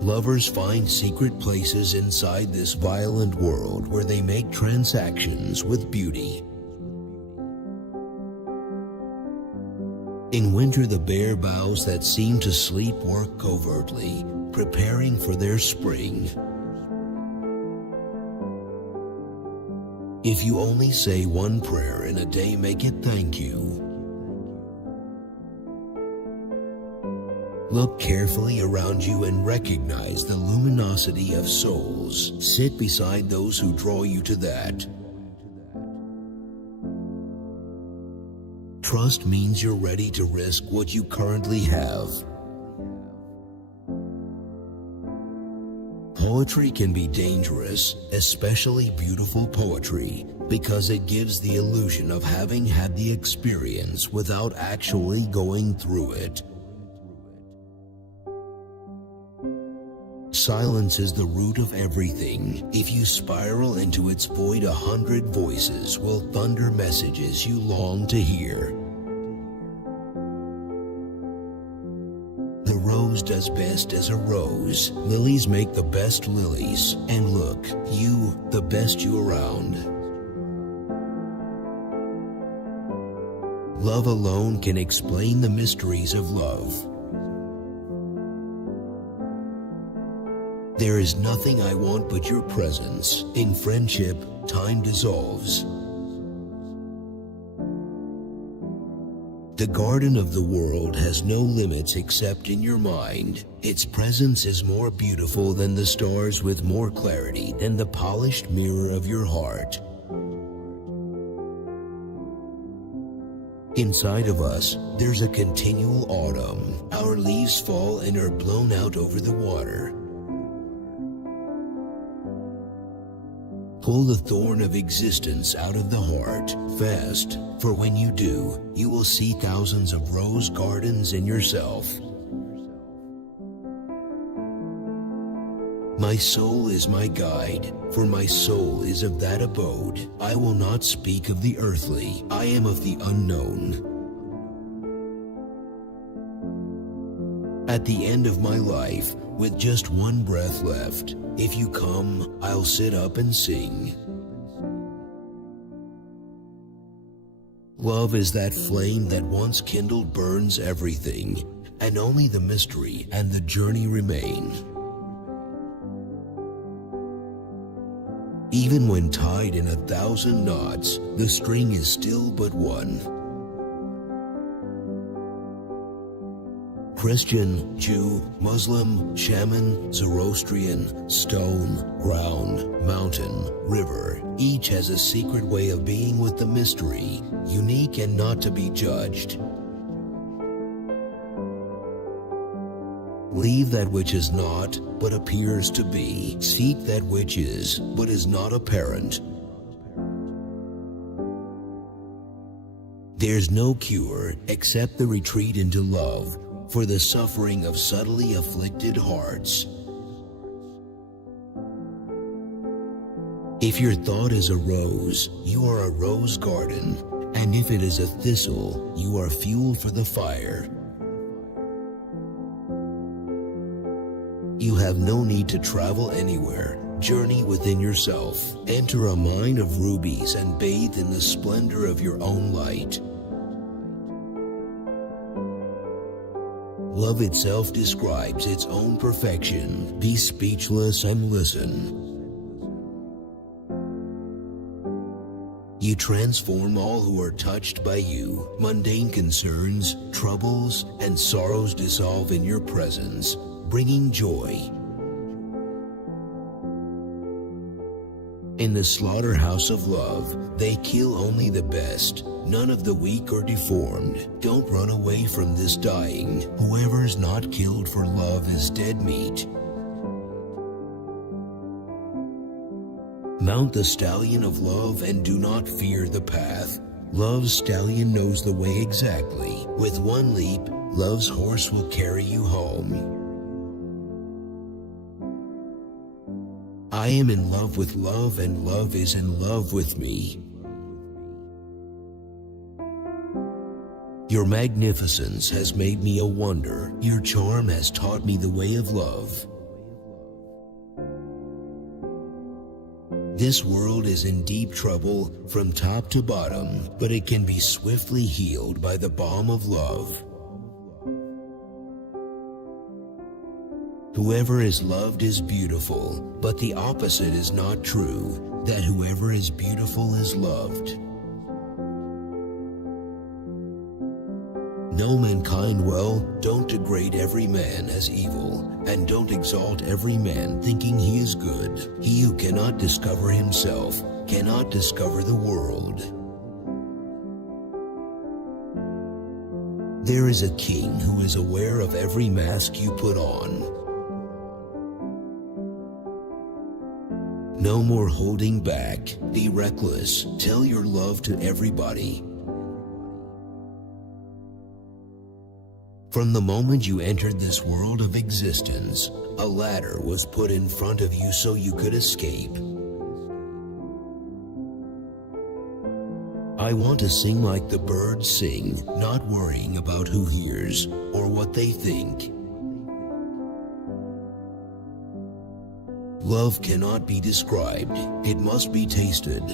Lovers find secret places inside this violent world where they make transactions with beauty. In winter, the bare boughs that seem to sleep work covertly, preparing for their spring. If you only say one prayer in a day, make it thank you. Look carefully around you and recognize the luminosity of souls. Sit beside those who draw you to that. Trust means you're ready to risk what you currently have. Poetry can be dangerous, especially beautiful poetry, because it gives the illusion of having had the experience without actually going through it. Silence is the root of everything. If you spiral into its void, 100 voices will thunder messages you long to hear. The rose does best as a rose. Lilies make the best lilies. And look, you, the best you around. Love alone can explain the mysteries of love. There is nothing I want but your presence. In friendship, time dissolves. The garden of the world has no limits except in your mind. Its presence is more beautiful than the stars, with more clarity than the polished mirror of your heart. Inside of us, there's a continual autumn. Our leaves fall and are blown out over the water. Pull the thorn of existence out of the heart fast, for when you do, you will see thousands of rose gardens in yourself. My soul is my guide, for my soul is of that abode. I will not speak of the earthly, I am of the unknown. At the end of my life, with just one breath left, if you come, I'll sit up and sing. Love is that flame that once kindled burns everything, and only the mystery and the journey remain. Even when tied in 1,000 knots, the string is still but one. Christian, Jew, Muslim, shaman, Zoroastrian, stone, ground, mountain, river, each has a secret way of being with the mystery, unique and not to be judged. Leave that which is not, but appears to be. Seek that which is, but is not apparent. There's no cure except the retreat into love, for the suffering of subtly afflicted hearts. If your thought is a rose, you are a rose garden, and if it is a thistle, you are fuel for the fire. You have no need to travel anywhere. Journey within yourself. Enter a mine of rubies and bathe in the splendor of your own light. Love itself describes its own perfection. Be speechless and listen. You transform all who are touched by you. Mundane concerns, troubles, and sorrows dissolve in your presence, bringing joy. In the slaughterhouse of love, they kill only the best, none of the weak or deformed. Don't run away from this dying. Whoever's not killed for love is dead meat. Mount the stallion of love and do not fear the path. Love's stallion knows the way exactly. With one leap, love's horse will carry you home. I am in love with love and love is in love with me. Your magnificence has made me a wonder. Your charm has taught me the way of love. This world is in deep trouble from top to bottom, but it can be swiftly healed by the balm of love. Whoever is loved is beautiful, but the opposite is not true, that whoever is beautiful is loved. Know mankind well, don't degrade every man as evil, and don't exalt every man thinking he is good. He who cannot discover himself cannot discover the world. There is a king who is aware of every mask you put on. No more holding back. Be reckless. Tell your love to everybody. From the moment you entered this world of existence, a ladder was put in front of you so you could escape. I want to sing like the birds sing, not worrying about who hears or what they think. Love cannot be described, it must be tasted.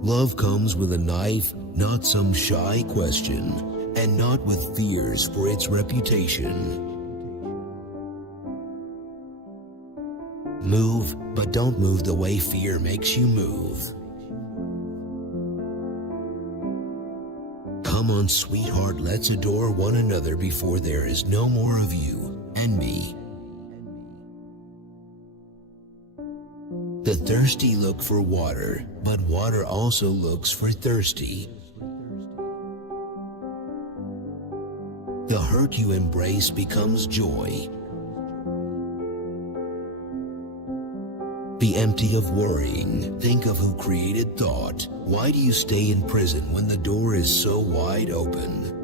Love comes with a knife, not some shy question, and not with fears for its reputation. Move, but don't move the way fear makes you move. Come on, sweetheart, let's adore one another before there is no more of you and me. The thirsty look for water, but water also looks for thirsty. The hurt you embrace becomes joy. Be empty of worrying. Think of who created thought. Why do you stay in prison when the door is so wide open?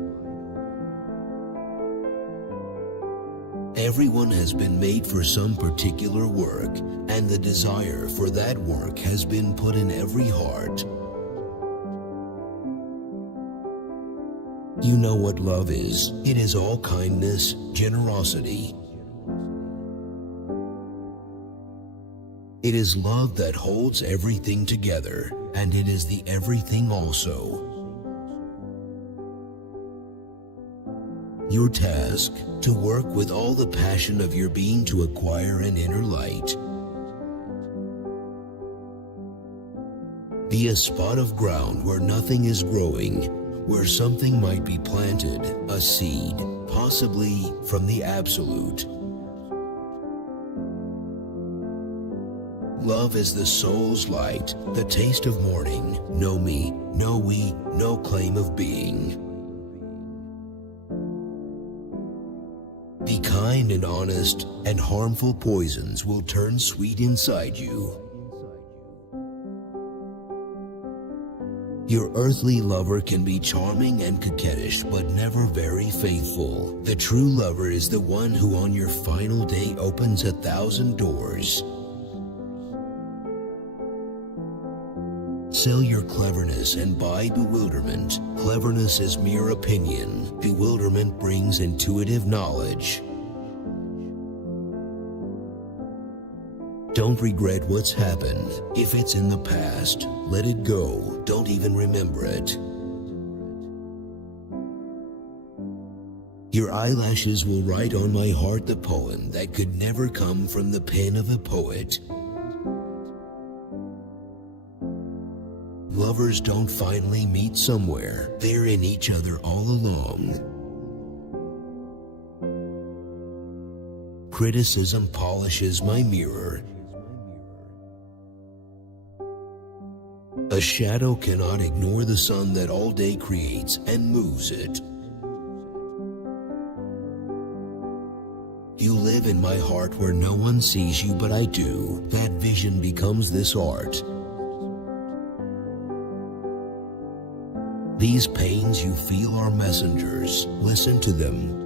Everyone has been made for some particular work, and the desire for that work has been put in every heart. You know what love is. It is all kindness, generosity. It is love that holds everything together, and it is the everything also. Your task, to work with all the passion of your being to acquire an inner light. Be a spot of ground where nothing is growing, where something might be planted, a seed, possibly from the absolute. Love is the soul's light, the taste of morning. No me, no we, no claim of being. Be kind and honest, and harmful poisons will turn sweet inside you. Your earthly lover can be charming and coquettish, but never very faithful. The true lover is the one who on your final day opens 1,000 doors. Sell your cleverness and buy bewilderment. Cleverness is mere opinion. Bewilderment brings intuitive knowledge. Don't regret what's happened. If it's in the past, let it go. Don't even remember it. Your eyelashes will write on my heart the poem that could never come from the pen of a poet. Lovers don't finally meet somewhere. They're in each other all along. Criticism polishes my mirror. A shadow cannot ignore the sun that all day creates and moves it. You live in my heart where no one sees you but I do. That vision becomes this art. These pains you feel are messengers. Listen to them.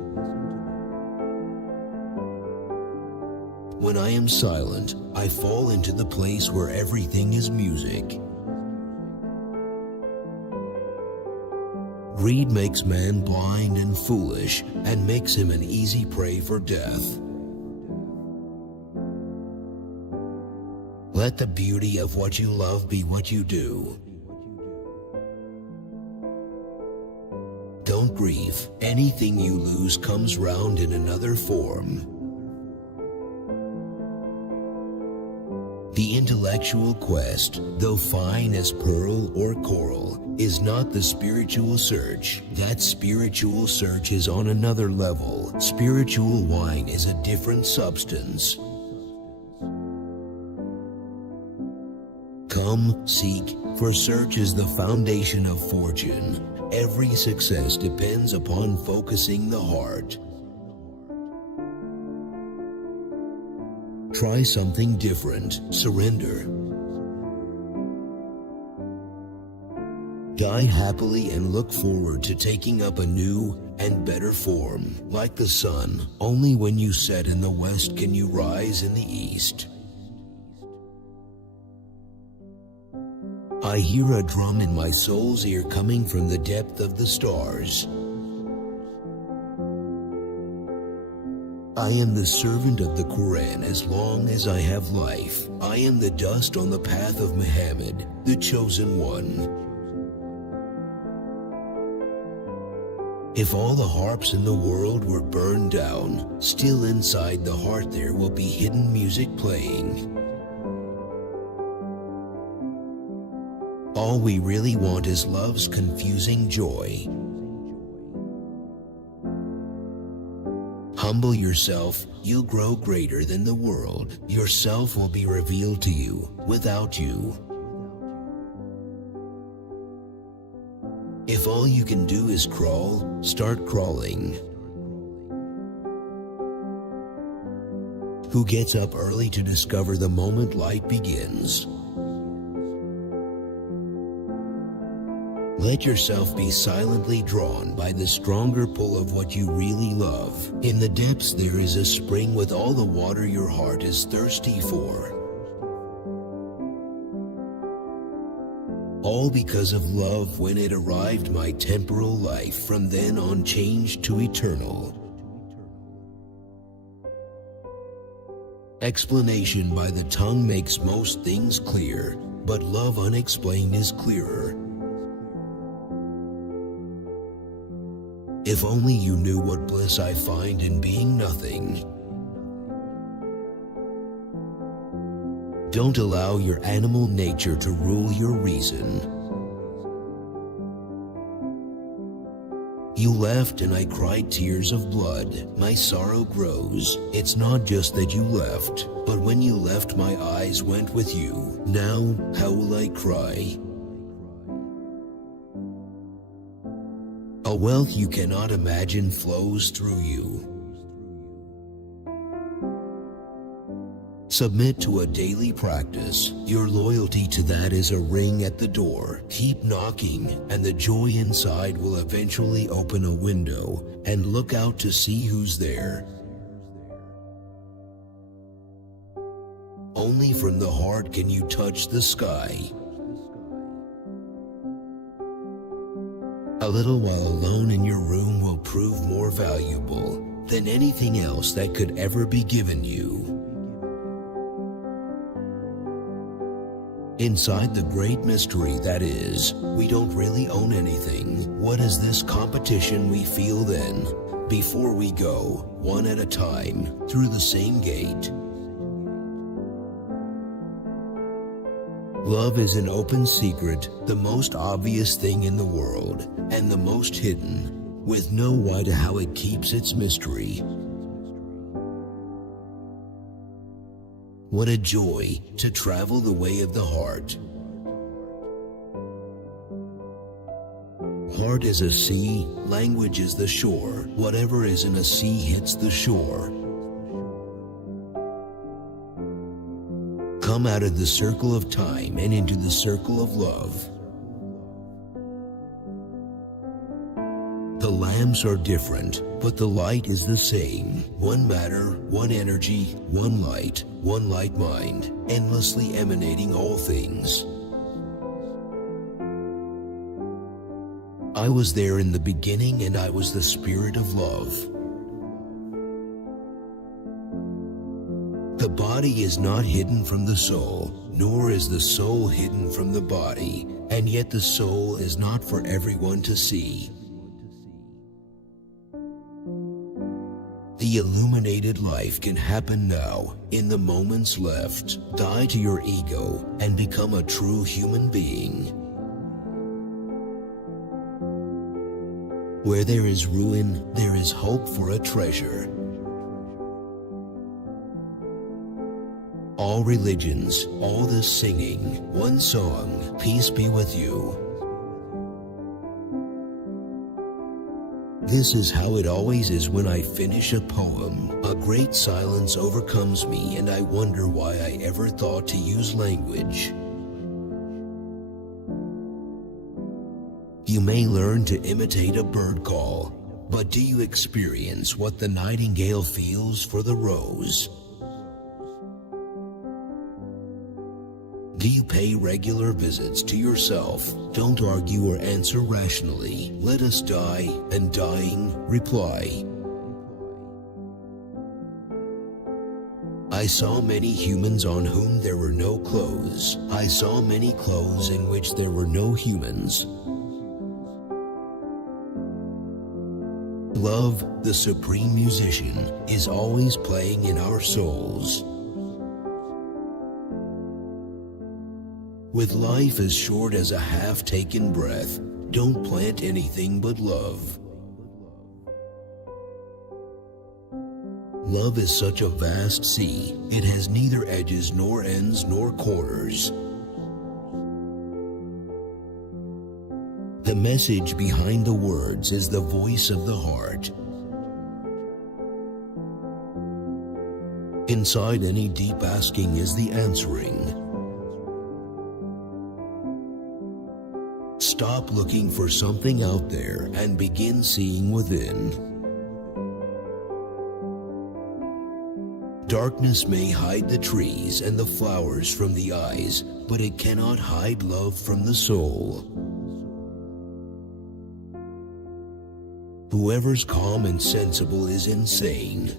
When I am silent, I fall into the place where everything is music. Greed makes man blind and foolish and makes him an easy prey for death. Let the beauty of what you love be what you do. Don't grieve. Anything you lose comes round in another form. The intellectual quest, though fine as pearl or coral, is not the spiritual search. That spiritual search is on another level. Spiritual wine is a different substance. Come, seek, for search is the foundation of fortune. Every success depends upon focusing the heart. Try something different. Surrender. Die happily and look forward to taking up a new and better form. Like the sun, only when you set in the west can you rise in the east. I hear a drum in my soul's ear coming from the depth of the stars. I am the servant of the Quran as long as I have life. I am the dust on the path of Muhammad, the chosen one. If all the harps in the world were burned down, still inside the heart there will be hidden music playing. All we really want is love's confusing joy. Humble yourself, you'll grow greater than the world. Yourself will be revealed to you, without you. If all you can do is crawl, start crawling. Who gets up early to discover the moment light begins? Let yourself be silently drawn by the stronger pull of what you really love. In the depths there is a spring with all the water your heart is thirsty for. All because of love. When it arrived, my temporal life from then on changed to eternal. Explanation by the tongue makes most things clear, but love unexplained is clearer. If only you knew what bliss I find in being nothing. Don't allow your animal nature to rule your reason. You left and I cried tears of blood. My sorrow grows. It's not just that you left, but when you left my eyes went with you. Now, how will I cry? A wealth you cannot imagine flows through you. Submit to a daily practice. Your loyalty to that is a ring at the door. Keep knocking, and the joy inside will eventually open a window and look out to see who's there. Only from the heart can you touch the sky. A little while alone in your room will prove more valuable than anything else that could ever be given you. Inside the great mystery that is, we don't really own anything. What is this competition we feel then? Before we go, one at a time, through the same gate. Love is an open secret, the most obvious thing in the world, and the most hidden, with no why to how it keeps its mystery. What a joy to travel the way of the heart. Heart is a sea, language is the shore. Whatever is in a sea hits the shore. Come out of the circle of time and into the circle of love. The lamps are different, but the light is the same. One matter, one energy, one light mind, endlessly emanating all things. I was there in the beginning, and I was the spirit of love. The body is not hidden from the soul, nor is the soul hidden from the body, and yet the soul is not for everyone to see. The illuminated life can happen now, in the moments left. Die to your ego and become a true human being. Where there is ruin, there is hope for a treasure. All religions, all this singing, one song, peace be with you. This is how it always is when I finish a poem. A great silence overcomes me, and I wonder why I ever thought to use language. You may learn to imitate a bird call, but do you experience what the nightingale feels for the rose? Do you pay regular visits to yourself? Don't argue or answer rationally. Let us die, and dying, reply. I saw many humans on whom there were no clothes. I saw many clothes in which there were no humans. Love, the supreme musician, is always playing in our souls. With life as short as a half-taken breath, don't plant anything but love. Love is such a vast sea. It has neither edges nor ends nor corners. The message behind the words is the voice of the heart. Inside any deep asking is the answering. Stop looking for something out there and begin seeing within. Darkness may hide the trees and the flowers from the eyes, but it cannot hide love from the soul. Whoever's calm and sensible is insane.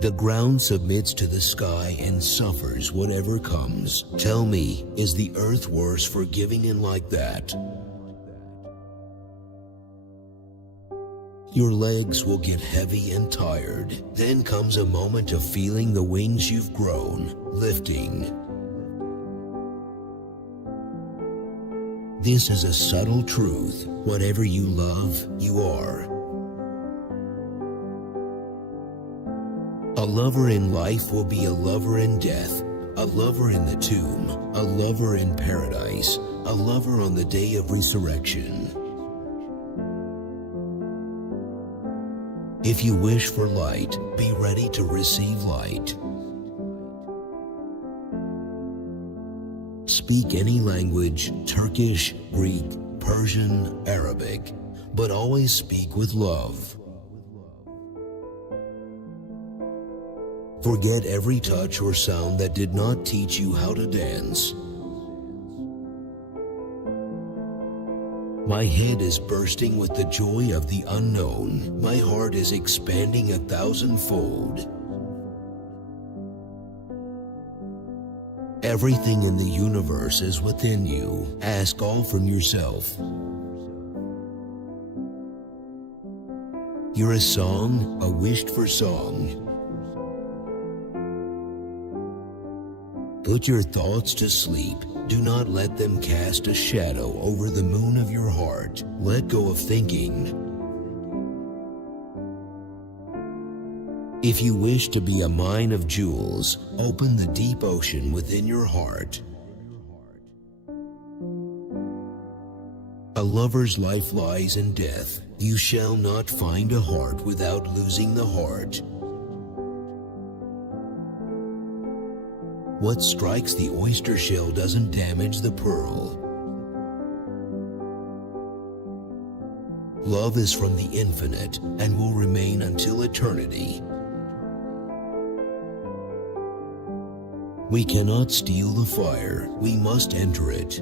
The ground submits to the sky and suffers whatever comes. Tell me, is the earth worse for giving in like that? Your legs will get heavy and tired. Then comes a moment of feeling the wings you've grown, lifting. This is a subtle truth. Whatever you love, you are. A lover in life will be a lover in death, a lover in the tomb, a lover in paradise, a lover on the day of resurrection. If you wish for light, be ready to receive light. Speak any language, Turkish, Greek, Persian, Arabic, but always speak with love. Forget every touch or sound that did not teach you how to dance. My head is bursting with the joy of the unknown. My heart is expanding 1,000-fold. Everything in the universe is within you. Ask all from yourself. You're a song, a wished-for song. Put your thoughts to sleep. Do not let them cast a shadow over the moon of your heart. Let go of thinking. If you wish to be a mine of jewels, open the deep ocean within your heart. A lover's life lies in death. You shall not find a heart without losing the heart. What strikes the oyster shell doesn't damage the pearl. Love is from the infinite and will remain until eternity. We cannot steal the fire, we must enter it.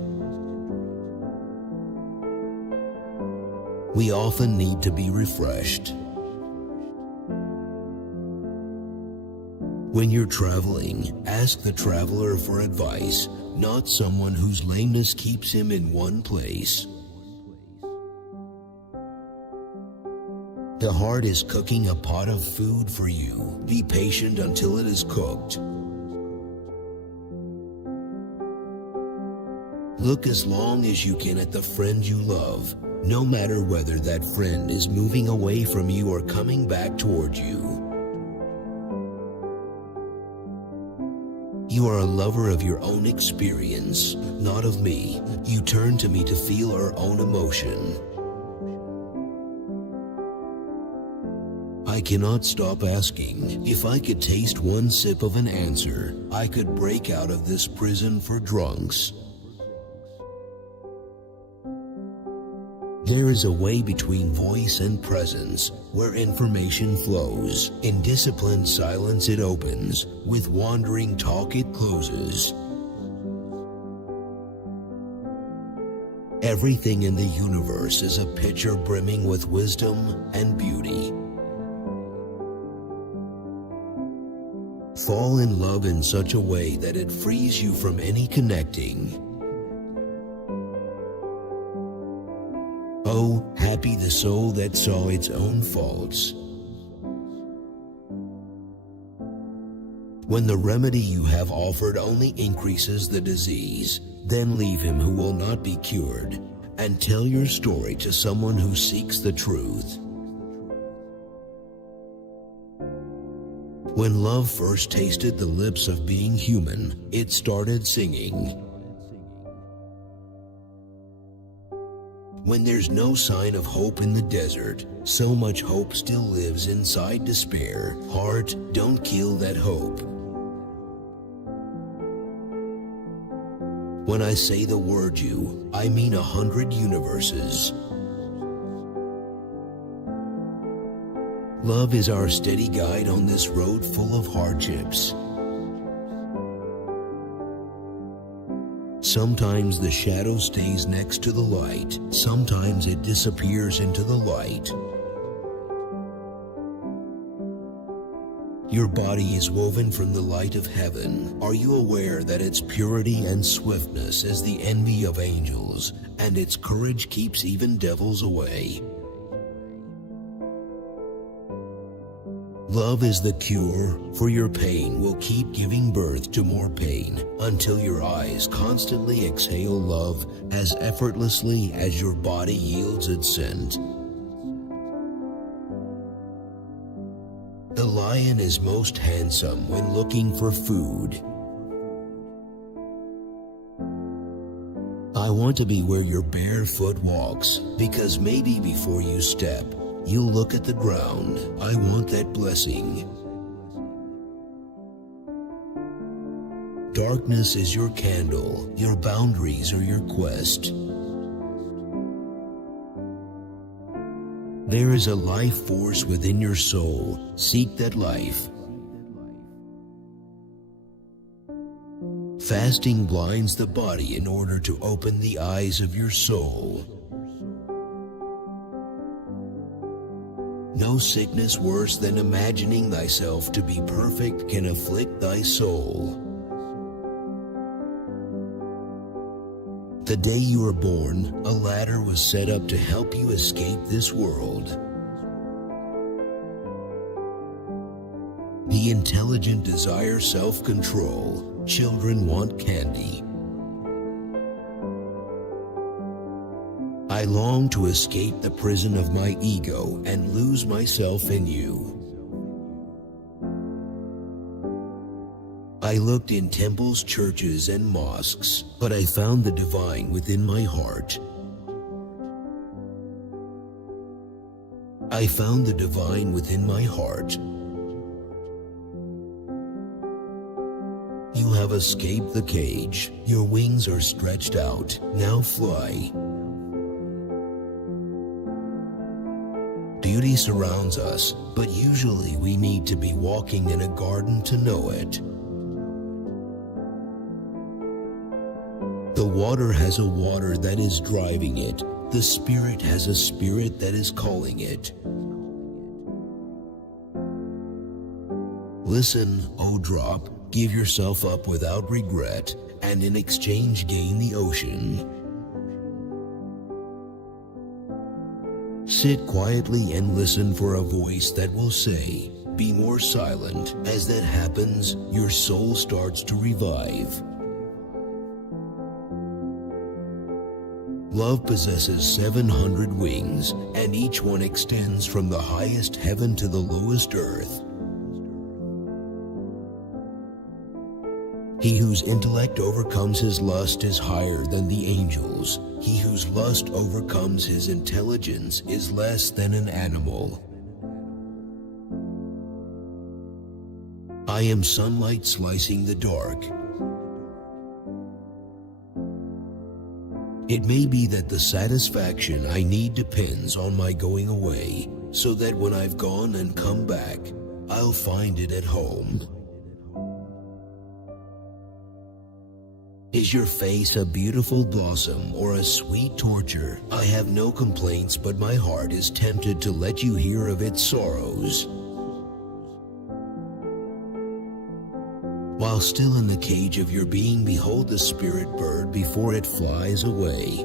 We often need to be refreshed. When you're traveling, ask the traveler for advice, not someone whose lameness keeps him in one place. The heart is cooking a pot of food for you. Be patient until it is cooked. Look as long as you can at the friend you love, no matter whether that friend is moving away from you or coming back toward you. You are a lover of your own experience, not of me. You turn to me to feel our own emotion. I cannot stop asking. If I could taste one sip of an answer, I could break out of this prison for drunks. There is a way between voice and presence, where information flows. In disciplined silence it opens, with wandering talk it closes. Everything in the universe is a picture brimming with wisdom and beauty. Fall in love in such a way that it frees you from any connecting. Oh, happy the soul that saw its own faults. When the remedy you have offered only increases the disease, then leave him who will not be cured, and tell your story to someone who seeks the truth. When love first tasted the lips of being human, it started singing. When there's no sign of hope in the desert, so much hope still lives inside despair. Heart, don't kill that hope. When I say the word you, I mean 100 universes. Love is our steady guide on this road full of hardships. Sometimes the shadow stays next to the light, sometimes it disappears into the light. Your body is woven from the light of heaven. Are you aware that its purity and swiftness is the envy of angels, and its courage keeps even devils away? Love is the cure for your pain, will keep giving birth to more pain until your eyes constantly exhale love as effortlessly as your body yields its scent. The lion is most handsome when looking for food. I want to be where your bare foot walks, because maybe before you step, you'll look at the ground. I want that blessing. Darkness is your candle, your boundaries are your quest. There is a life force within your soul. Seek that life. Fasting blinds the body in order to open the eyes of your soul. No sickness worse than imagining thyself to be perfect can afflict thy soul. The day you were born, a ladder was set up to help you escape this world. The intelligent desire self-control. Children want candy. I long to escape the prison of my ego and lose myself in you. I looked in temples, churches, and mosques, but I found the divine within my heart. I found the divine within my heart. You have escaped the cage. Your wings are stretched out. Now fly. Beauty surrounds us, but usually we need to be walking in a garden to know it. The water has a water that is driving it. The spirit has a spirit that is calling it. Listen, O drop, give yourself up without regret, and in exchange gain the ocean. Sit quietly and listen for a voice that will say, be more silent. As that happens, your soul starts to revive. Love possesses 700 wings, and each one extends from the highest heaven to the lowest earth. He whose intellect overcomes his lust is higher than the angels. He whose lust overcomes his intelligence is less than an animal. I am sunlight slicing the dark. It may be that the satisfaction I need depends on my going away, so that when I've gone and come back, I'll find it at home. Is your face a beautiful blossom or a sweet torture? I have no complaints, but my heart is tempted to let you hear of its sorrows. While still in the cage of your being, behold the spirit bird before it flies away.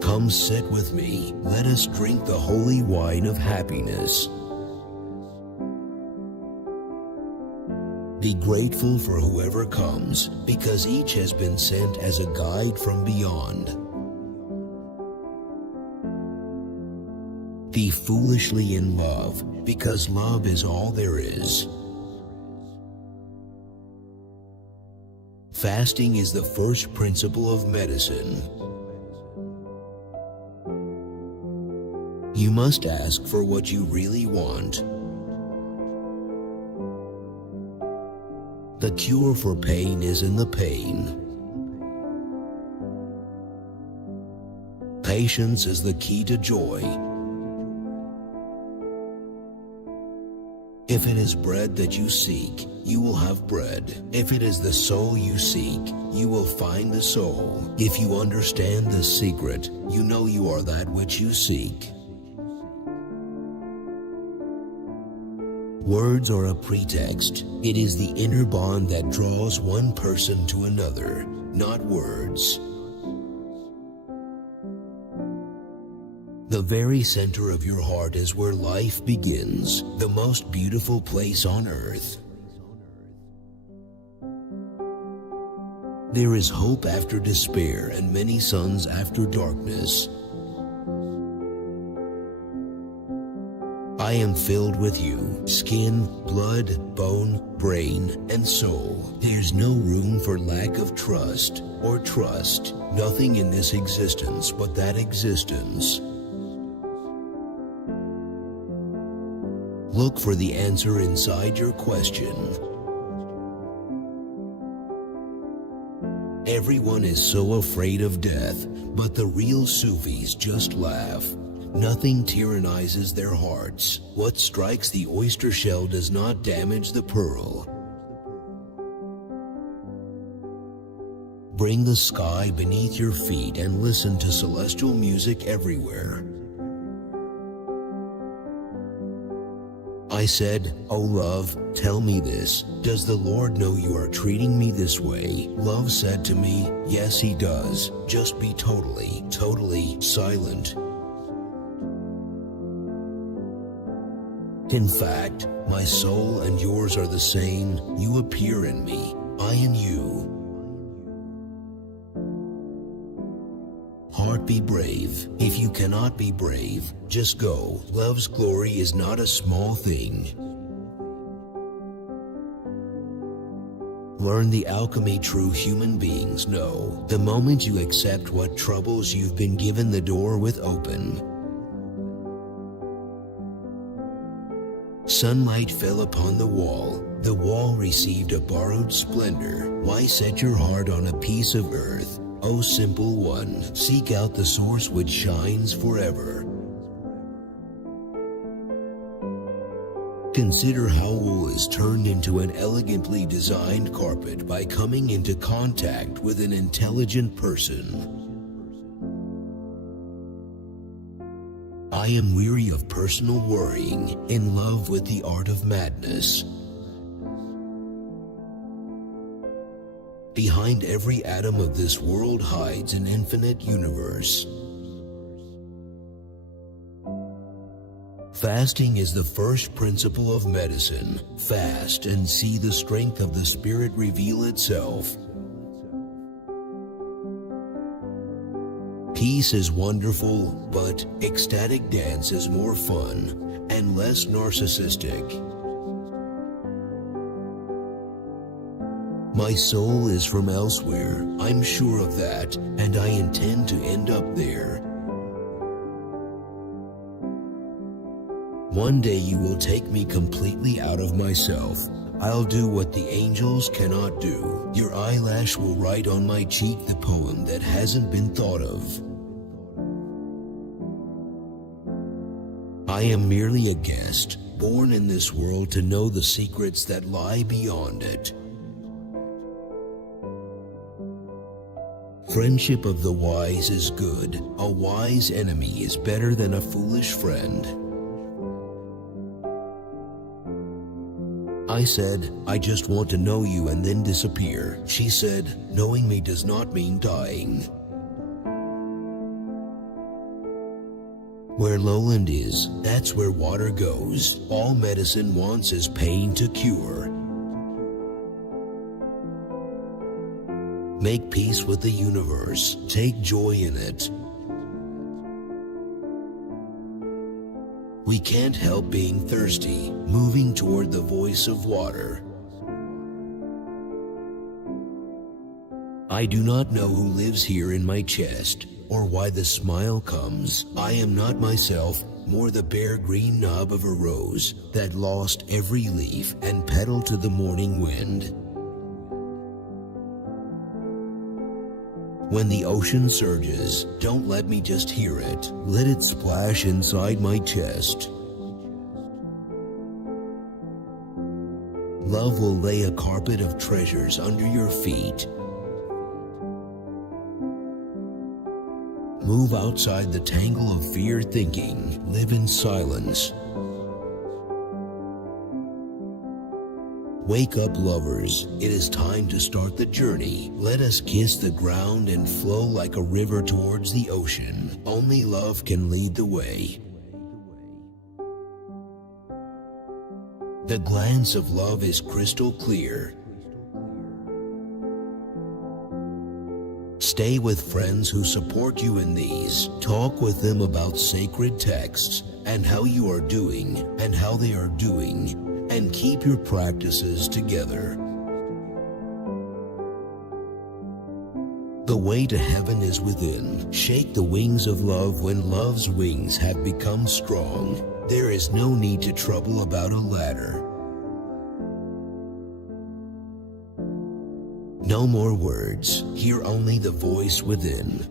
Come sit with me, let us drink the holy wine of happiness. Be grateful for whoever comes, because each has been sent as a guide from beyond. Be foolishly in love, because love is all there is. Fasting is the first principle of medicine. You must ask for what you really want. The cure for pain is in the pain. Patience is the key to joy. If it is bread that you seek, you will have bread. If it is the soul you seek, you will find the soul. If you understand this secret, you know you are that which you seek. Words are a pretext. It is the inner bond that draws one person to another, not words. The very center of your heart is where life begins, the most beautiful place on earth. There is hope after despair and many suns after darkness. I am filled with you, skin, blood, bone, brain, and soul. There's no room for lack of trust or trust. Nothing in this existence but that existence. Look for the answer inside your question. Everyone is so afraid of death, but the real Sufis just laugh. Nothing tyrannizes their hearts. What strikes the oyster shell does not damage the pearl. Bring the sky beneath your feet and listen to celestial music everywhere. I said, "Oh love, tell me this. Does the Lord know you are treating me this way?" Love said to me, "Yes, he does. Just be totally silent." In fact, my soul and yours are the same. You appear in me, I in you. Heart, be brave. If you cannot be brave, just go. Love's glory is not a small thing. Learn the alchemy true human beings know. The moment you accept what troubles you've been given, the door with open. Sunlight fell upon the wall. The wall received a borrowed splendor. Why set your heart on a piece of earth? O simple one, seek out the source which shines forever. Consider how wool is turned into an elegantly designed carpet by coming into contact with an intelligent person. I am weary of personal worrying, in love with the art of madness. Behind every atom of this world hides an infinite universe. Fasting is the first principle of medicine. Fast and see the strength of the Spirit reveal itself. Peace is wonderful, but ecstatic dance is more fun and less narcissistic. My soul is from elsewhere, I'm sure of that, and I intend to end up there. One day you will take me completely out of myself. I'll do what the angels cannot do. Your eyelash will write on my cheek the poem that hasn't been thought of. I am merely a guest, born in this world to know the secrets that lie beyond it. Friendship of the wise is good. A wise enemy is better than a foolish friend. I said, I just want to know you and then disappear. She said, knowing me does not mean dying. Where lowland is, that's where water goes. All medicine wants is pain to cure. Make peace with the universe. Take joy in it. We can't help being thirsty, moving toward the voice of water. I do not know who lives here in my chest, or why the smile comes. I am not myself, more the bare green knob of a rose that lost every leaf and petal to the morning wind. When the ocean surges, don't let me just hear it. Let it splash inside my chest. Love will lay a carpet of treasures under your feet. Move outside the tangle of fear thinking. Live in silence. Wake up, lovers. It is time to start the journey. Let us kiss the ground and flow like a river towards the ocean. Only love can lead the way. The glance of love is crystal clear. Stay with friends who support you in these. Talk with them about sacred texts and how you are doing and how they are doing. And keep your practices together. The way to heaven is within. Shake the wings of love when love's wings have become strong. There is no need to trouble about a ladder. No more words. Hear only the voice within.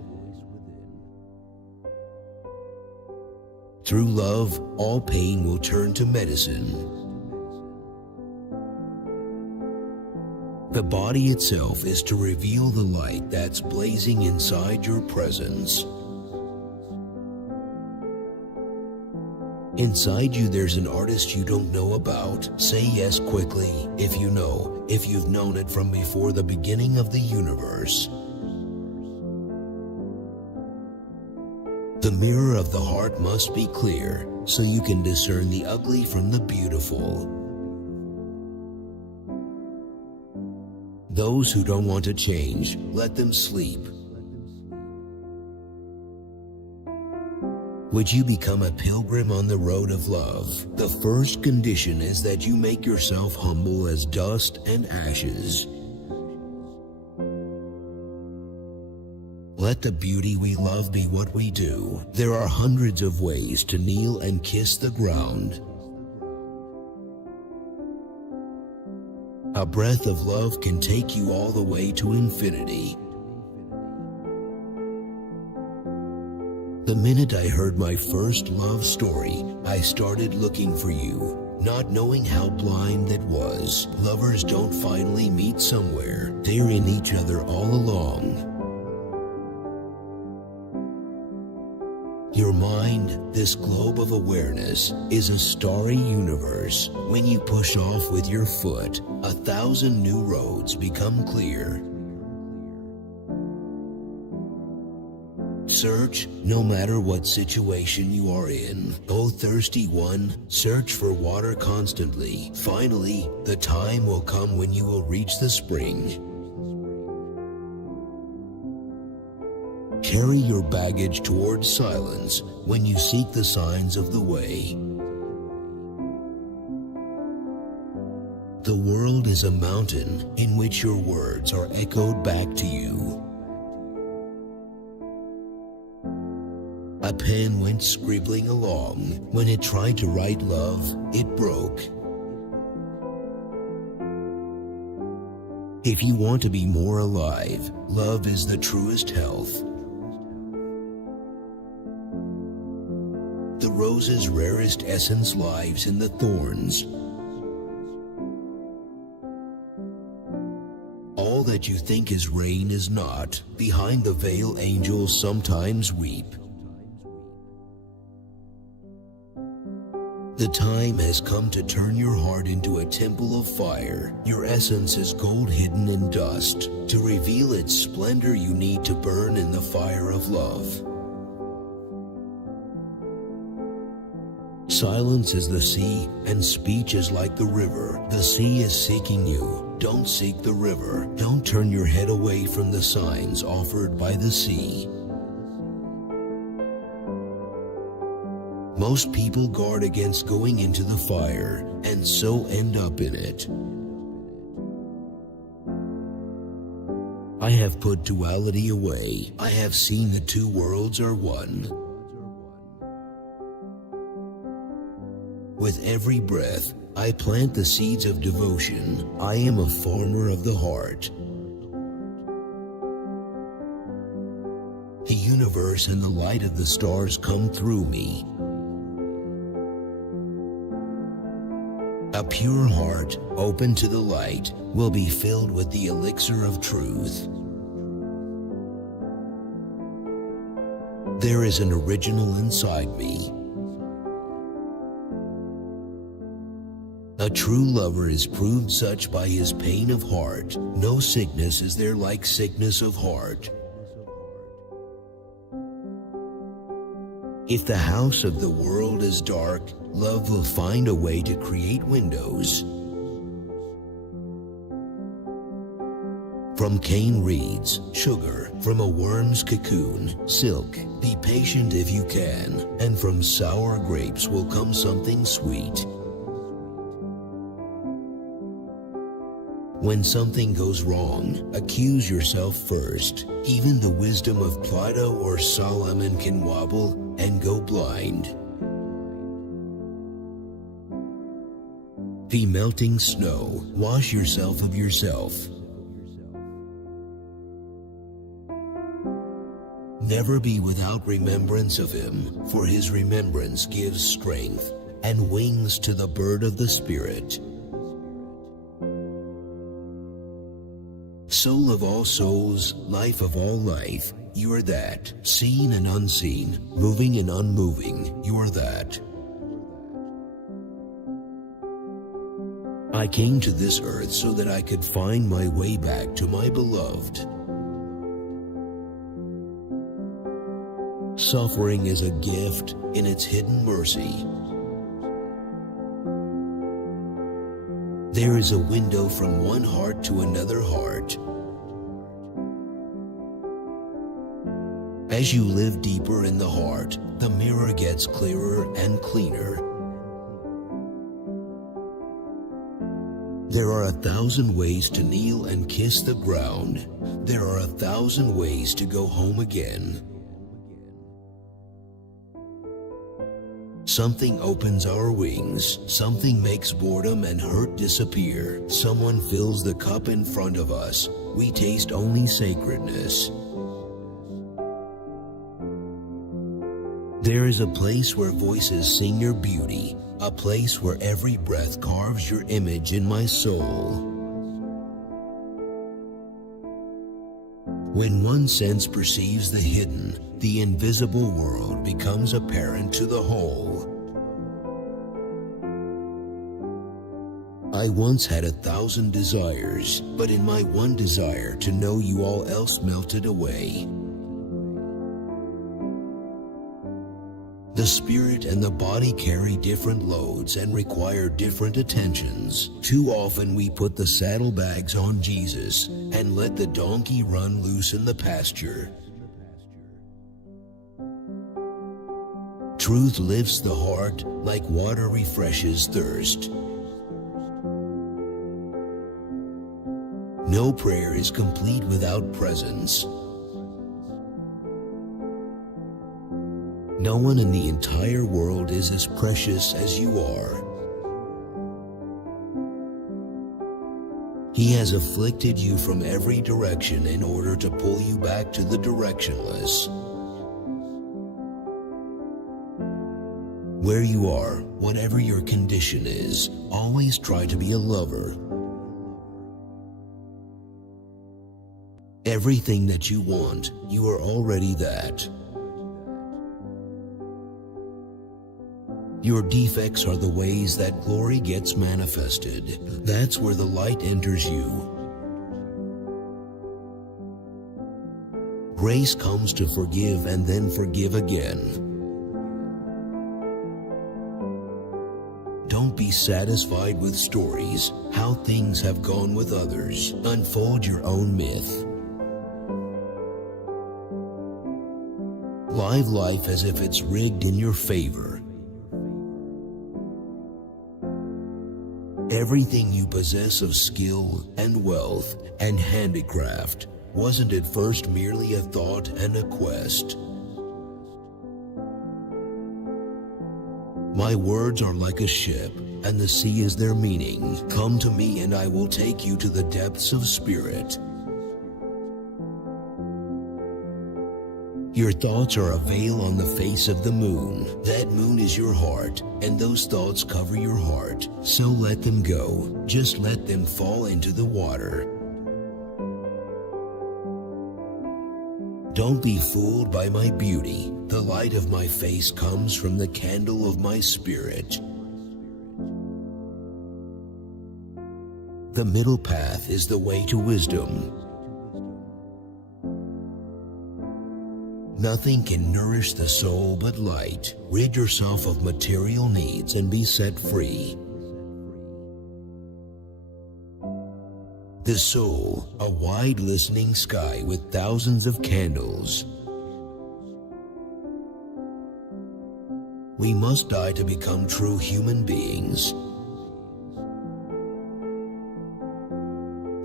Through love, all pain will turn to medicine. The body itself is to reveal the light that's blazing inside your presence. Inside you there's an artist you don't know about. Say yes quickly if you know, if you've known it from before the beginning of the universe. The mirror of the heart must be clear, so you can discern the ugly from the beautiful. Those who don't want to change, let them sleep. Would you become a pilgrim on the road of love? The first condition is that you make yourself humble as dust and ashes. Let the beauty we love be what we do. There are hundreds of ways to kneel and kiss the ground. A breath of love can take you all the way to infinity. The minute I heard my first love story, I started looking for you, not knowing how blind that was. Lovers don't finally meet somewhere. They're in each other all along. Your mind, this globe of awareness, is a starry universe. When you push off with your foot, 1,000 new roads become clear. Search, no matter what situation you are in. Oh thirsty one, search for water constantly. Finally, the time will come when you will reach the spring. Carry your baggage towards silence when you seek the signs of the way. The world is a mountain in which your words are echoed back to you. A pen went scribbling along. When it tried to write love, it broke. If you want to be more alive, love is the truest health. The rose's rarest essence lies in the thorns. All that you think is rain is not. Behind the veil, angels sometimes weep. The time has come to turn your heart into a temple of fire. Your essence is gold hidden in dust. To reveal its splendor, you need to burn in the fire of love. Silence is the sea, and speech is like the river. The sea is seeking you. Don't seek the river. Don't turn your head away from the signs offered by the sea. Most people guard against going into the fire, and so end up in it. I have put duality away. I have seen the two worlds are one. With every breath, I plant the seeds of devotion. I am a farmer of the heart. The universe and the light of the stars come through me. A pure heart, open to the light, will be filled with the elixir of truth. There is an original inside me. A true lover is proved such by his pain of heart. No sickness is there like sickness of heart. If the house of the world is dark, love will find a way to create windows. From cane reeds, sugar. From a worm's cocoon, silk. Be patient if you can, and from sour grapes will come something sweet. When something goes wrong, accuse yourself first. Even the wisdom of Plato or Solomon can wobble and go blind. The melting snow, wash yourself of yourself. Never be without remembrance of him, for his remembrance gives strength and wings to the bird of the spirit. Soul of all souls, life of all life, you are that. Seen and unseen, moving and unmoving, you are that. I came to this earth so that I could find my way back to my beloved. Suffering is a gift in its hidden mercy. There is a window from one heart to another heart. As you live deeper in the heart, the mirror gets clearer and cleaner. There are 1,000 ways to kneel and kiss the ground. There are 1,000 ways to go home again. Something opens our wings. Something makes boredom and hurt disappear. Someone fills the cup in front of us. We taste only sacredness. There is a place where voices sing your beauty, a place where every breath carves your image in my soul. When one sense perceives the hidden, the invisible world becomes apparent to the whole. I once had 1,000 desires, but in my one desire to know you all else melted away. The spirit and the body carry different loads and require different attentions. Too often we put the saddlebags on Jesus and let the donkey run loose in the pasture. Truth lifts the heart like water refreshes thirst. No prayer is complete without presence. No one in the entire world is as precious as you are. He has afflicted you from every direction in order to pull you back to the directionless. Where you are, whatever your condition is, always try to be a lover. Everything that you want, you are already that. Your defects are the ways that glory gets manifested. That's where the light enters you. Grace comes to forgive and then forgive again. Don't be satisfied with stories, how things have gone with others. Unfold your own myth. Live life as if it's rigged in your favor. Everything you possess of skill and wealth and handicraft wasn't at first merely a thought and a quest. My words are like a ship, and the sea is their meaning. Come to me and I will take you to the depths of spirit. Your thoughts are a veil on the face of the moon. That moon is your heart, and those thoughts cover your heart. So let them go. Just let them fall into the water. Don't be fooled by my beauty. The light of my face comes from the candle of my spirit. The middle path is the way to wisdom. Nothing can nourish the soul but light. Rid yourself of material needs and be set free. The soul, a wide listening sky with thousands of candles. We must die to become true human beings.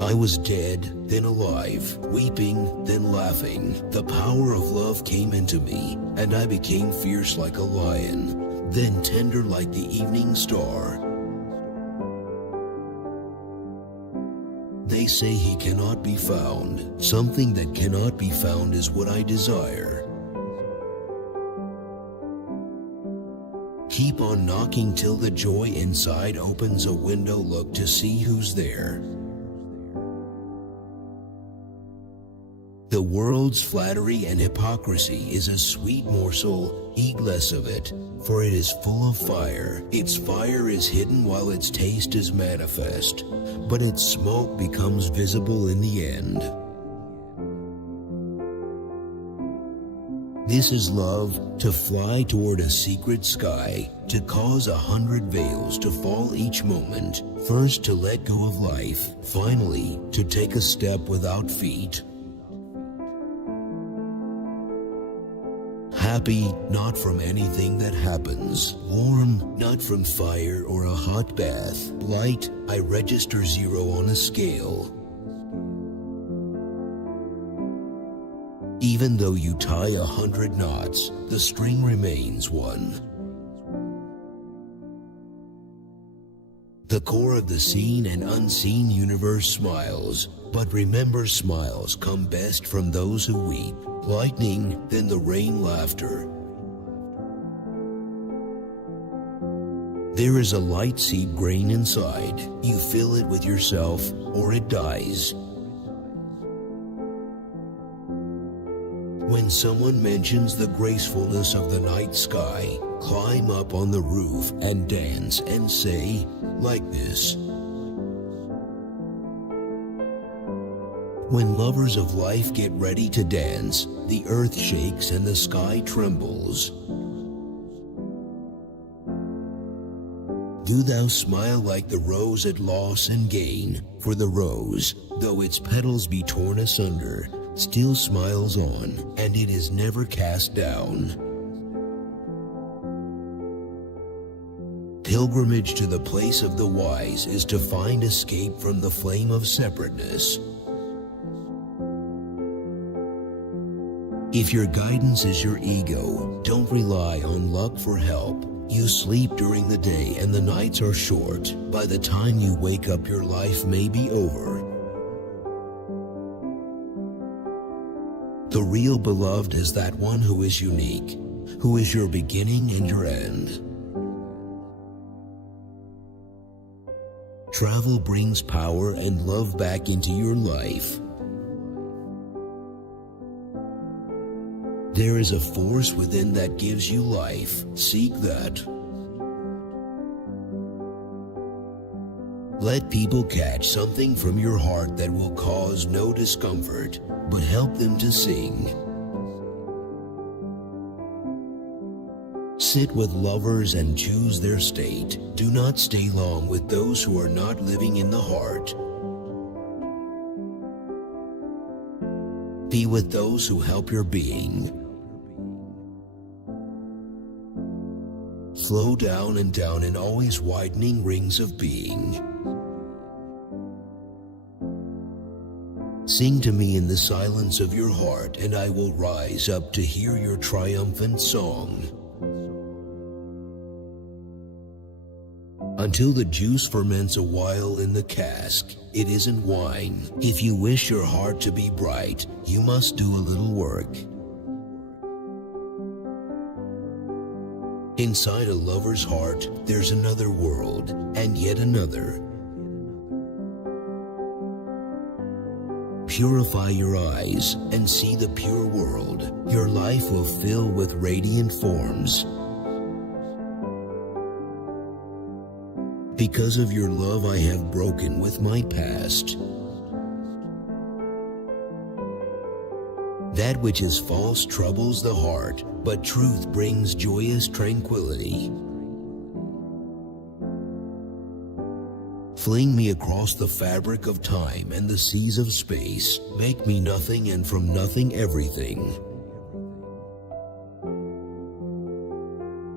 I was dead, then alive, weeping, then laughing. The power of love came into me, and I became fierce like a lion, then tender like the evening star. They say he cannot be found. Something that cannot be found is what I desire. Keep on knocking till the joy inside opens a window. Look to see who's there. The world's flattery and hypocrisy is a sweet morsel. Eat less of it, for it is full of fire. Its fire is hidden while its taste is manifest, but its smoke becomes visible in the end. This is love, to fly toward a secret sky, to cause 100 veils to fall each moment. First to let go of life, finally to take a step without feet. Happy not from anything that happens. Warm not from fire or a hot bath. Light, I register 0 on a scale. Even though you tie 100 knots, the string remains one. The core of the seen and unseen universe smiles, but remember, smiles come best from those who weep. Lightning, then the rain, laughter. There is a light seed grain inside. You fill it with yourself, or it dies. When someone mentions the gracefulness of the night sky, climb up on the roof and dance and say, like this. When lovers of life get ready to dance, the earth shakes and the sky trembles. Do thou smile like the rose at loss and gain, for the rose, though its petals be torn asunder, still smiles on, and it is never cast down. Pilgrimage to the place of the wise is to find escape from the flame of separateness. If your guidance is your ego, don't rely on luck for help. You sleep during the day and the nights are short. By the time you wake up, your life may be over. The real beloved is that one who is unique, who is your beginning and your end. Travel brings power and love back into your life. There is a force within that gives you life. Seek that. Let people catch something from your heart that will cause no discomfort, but help them to sing. Sit with lovers and choose their state. Do not stay long with those who are not living in the heart. Be with those who help your being. Flow down and down in always widening rings of being. Sing to me in the silence of your heart, and I will rise up to hear your triumphant song. Until the juice ferments a while in the cask, it isn't wine. If you wish your heart to be bright, you must do a little work. Inside a lover's heart, there's another world, and yet another. Purify your eyes and see the pure world. Your life will fill with radiant forms. Because of your love, I have broken with my past. That which is false troubles the heart, but truth brings joyous tranquility. Fling me across the fabric of time and the seas of space. Make me nothing and from nothing everything.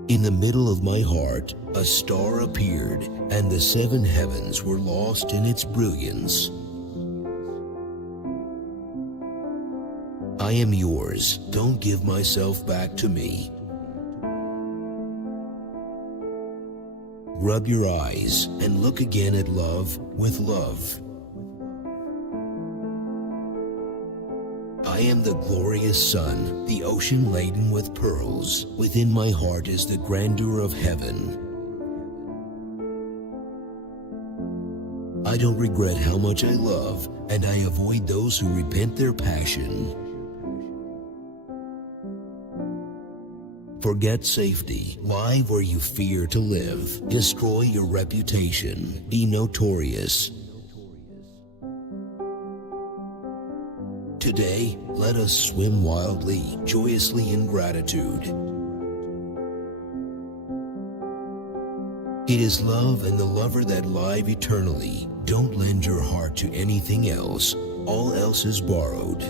In the middle of my heart, a star appeared, and the 7 heavens were lost in its brilliance. I am yours. Don't give myself back to me. Rub your eyes and look again at love with love. I am the glorious sun, the ocean laden with pearls. Within my heart is the grandeur of heaven. I don't regret how much I love, and I avoid those who repent their passion. Forget safety. Live where you fear to live. Destroy your reputation. Be notorious. Today, let us swim wildly, joyously in gratitude. It is love and the lover that live eternally. Don't lend your heart to anything else. All else is borrowed.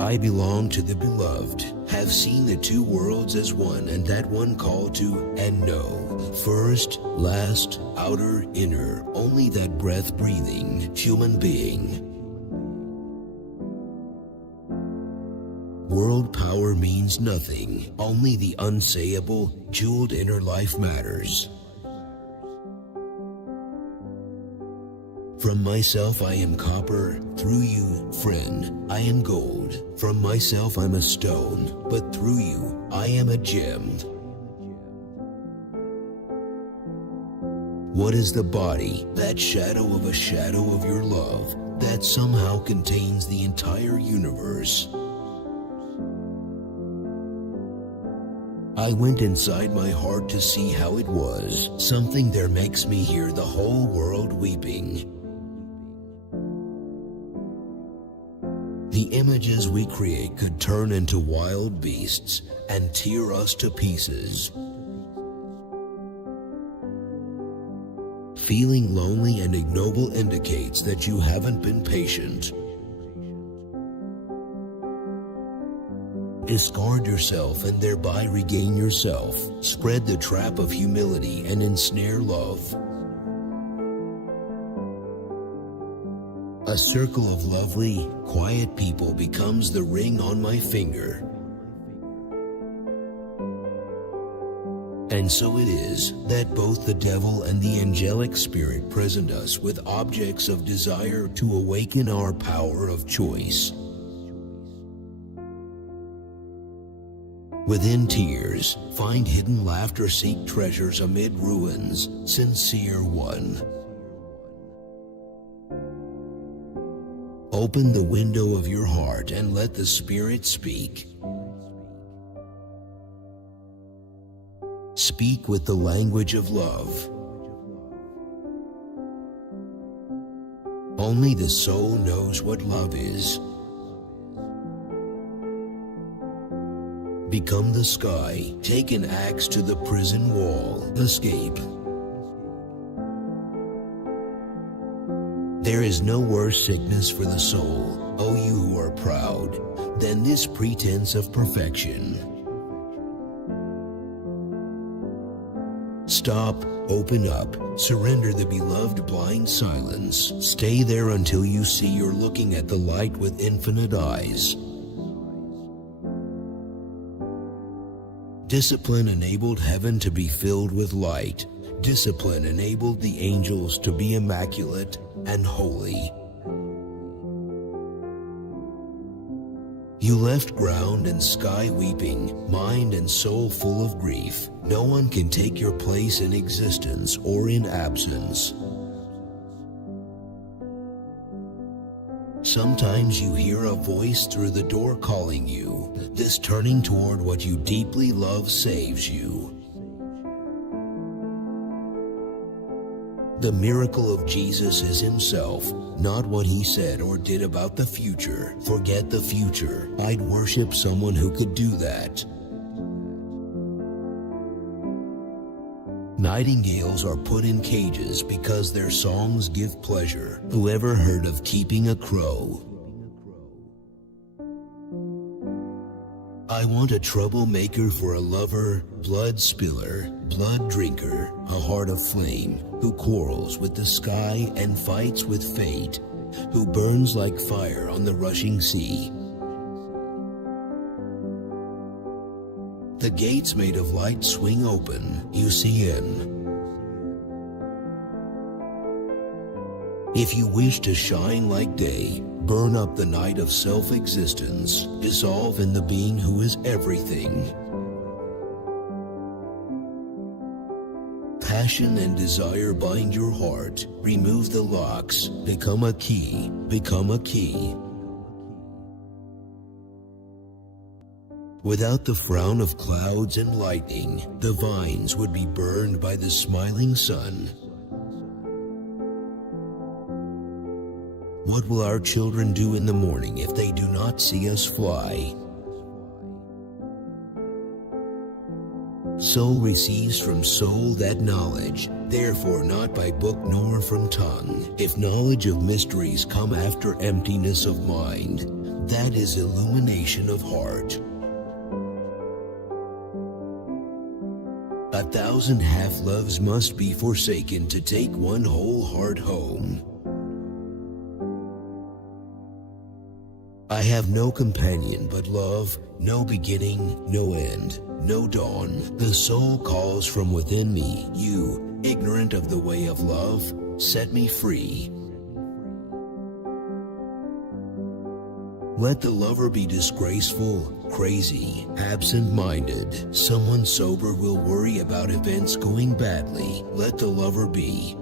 I belong to the beloved, have seen the two worlds as one, and that one called to and know. First, last, outer, inner, only that breath breathing, human being. World power means nothing, only the unsayable, jeweled inner life matters. From myself I am copper, through you, friend, I am gold. From myself I'm a stone, but through you, I am a gem. What is the body? That shadow of a shadow of your love, that somehow contains the entire universe. I went inside my heart to see how it was. Something there makes me hear the whole world weeping. The images we create could turn into wild beasts and tear us to pieces. Feeling lonely and ignoble indicates that you haven't been patient. Discard yourself and thereby regain yourself. Spread the trap of humility and ensnare love. A circle of lovely, quiet people becomes the ring on my finger. And so it is that both the devil and the angelic spirit present us with objects of desire to awaken our power of choice. Within tears, find hidden laughter, seek treasures amid ruins, sincere one. Open the window of your heart and let the Spirit speak. Speak with the language of love. Only the soul knows what love is. Become the sky, take an axe to the prison wall, escape. There is no worse sickness for the soul, O you who are proud, than this pretense of perfection. Stop, open up, surrender the beloved blind silence. Stay there until you see you're looking at the light with infinite eyes. Discipline enabled heaven to be filled with light. Discipline enabled the angels to be immaculate and holy. You left ground and sky weeping, mind and soul full of grief. No one can take your place in existence or in absence. Sometimes you hear a voice through the door calling you. This turning toward what you deeply love saves you. The miracle of Jesus is himself, not what he said or did about the future. Forget the future. I'd worship someone who could do that. Nightingales are put in cages because their songs give pleasure. Who ever heard of keeping a crow? I want a troublemaker for a lover, blood spiller, blood drinker, a heart of flame, who quarrels with the sky and fights with fate, who burns like fire on the rushing sea. The gates made of light swing open, you see in. If you wish to shine like day, burn up the night of self-existence, dissolve in the being who is everything. Passion and desire bind your heart, remove the locks, become a key, become a key. Without the frown of clouds and lightning, the vines would be burned by the smiling sun. What will our children do in the morning if they do not see us fly? Soul receives from soul that knowledge, therefore not by book nor from tongue. If knowledge of mysteries come after emptiness of mind, That is illumination of heart. 1,000 half-loves must be forsaken to take one whole heart home. I have no companion but love, no beginning, no end, no dawn. The soul calls from within me, you, ignorant of the way of love, set me free. Let the lover be disgraceful, crazy, absent-minded. Someone sober will worry about events going badly. Let the lover be.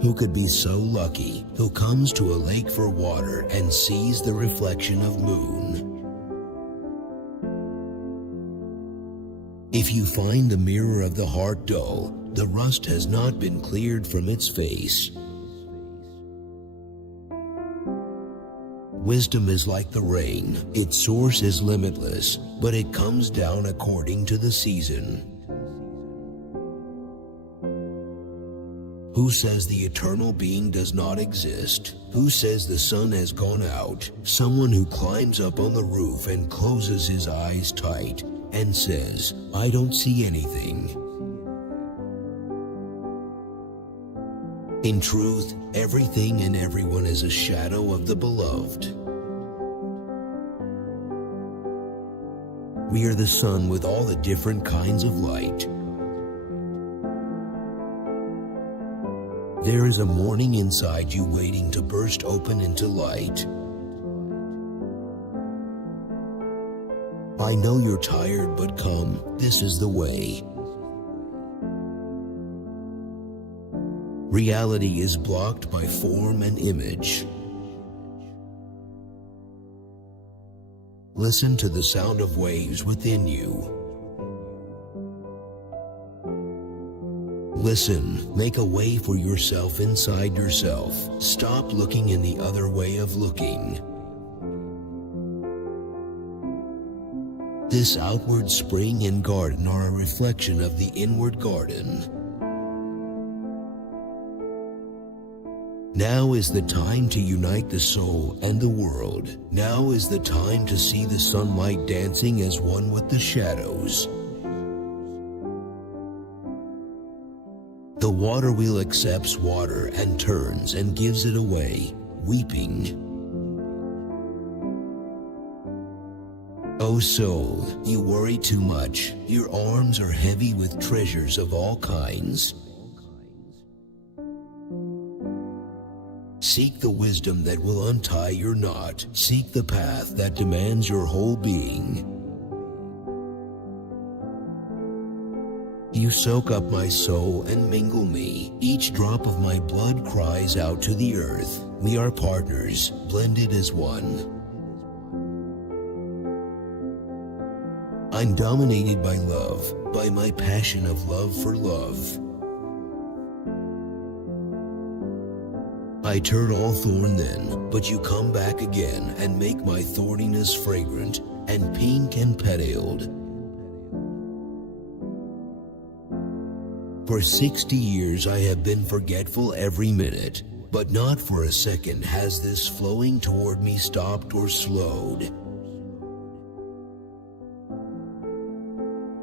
Who could be so lucky, who comes to a lake for water and sees the reflection of moon? If you find the mirror of the heart dull, the rust has not been cleared from its face. Wisdom is like the rain. Its source is limitless, but it comes down according to the season. Who says the eternal being does not exist? Who says the sun has gone out? Someone who climbs up on the roof and closes his eyes tight and says, I don't see anything. In truth, everything and everyone is a shadow of the beloved. We are the sun with all the different kinds of light. There is a morning inside you waiting to burst open into light. I know you're tired, but come, this is the way. Reality is blocked by form and image. Listen to the sound of waves within you. Listen, make a way for yourself inside yourself. Stop looking in the other way of looking. This outward spring and garden are a reflection of the inward garden. Now is the time to unite the soul and the world. Now is the time to see the sunlight dancing as one with the shadows. The water wheel accepts water and turns and gives it away, weeping. Oh soul, you worry too much. Your arms are heavy with treasures of all kinds. Seek the wisdom that will untie your knot. Seek the path that demands your whole being. You soak up my soul and mingle me. Each drop of my blood cries out to the earth. We are partners, blended as one. I'm dominated by love, by my passion of love for love. I turn all thorn then, but you come back again and make my thorniness fragrant and pink and petaled. For 60 years I have been forgetful every minute, but not for a second has this flowing toward me stopped or slowed.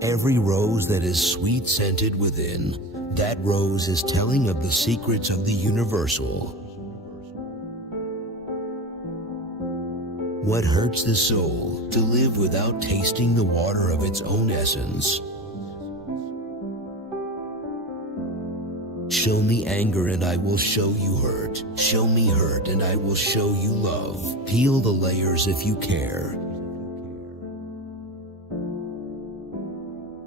Every rose that is sweet-scented within, that rose is telling of the secrets of the universal. What hurts the soul? To live without tasting the water of its own essence. Show me anger and I will show you hurt. Show me hurt and I will show you love. Peel the layers if you care.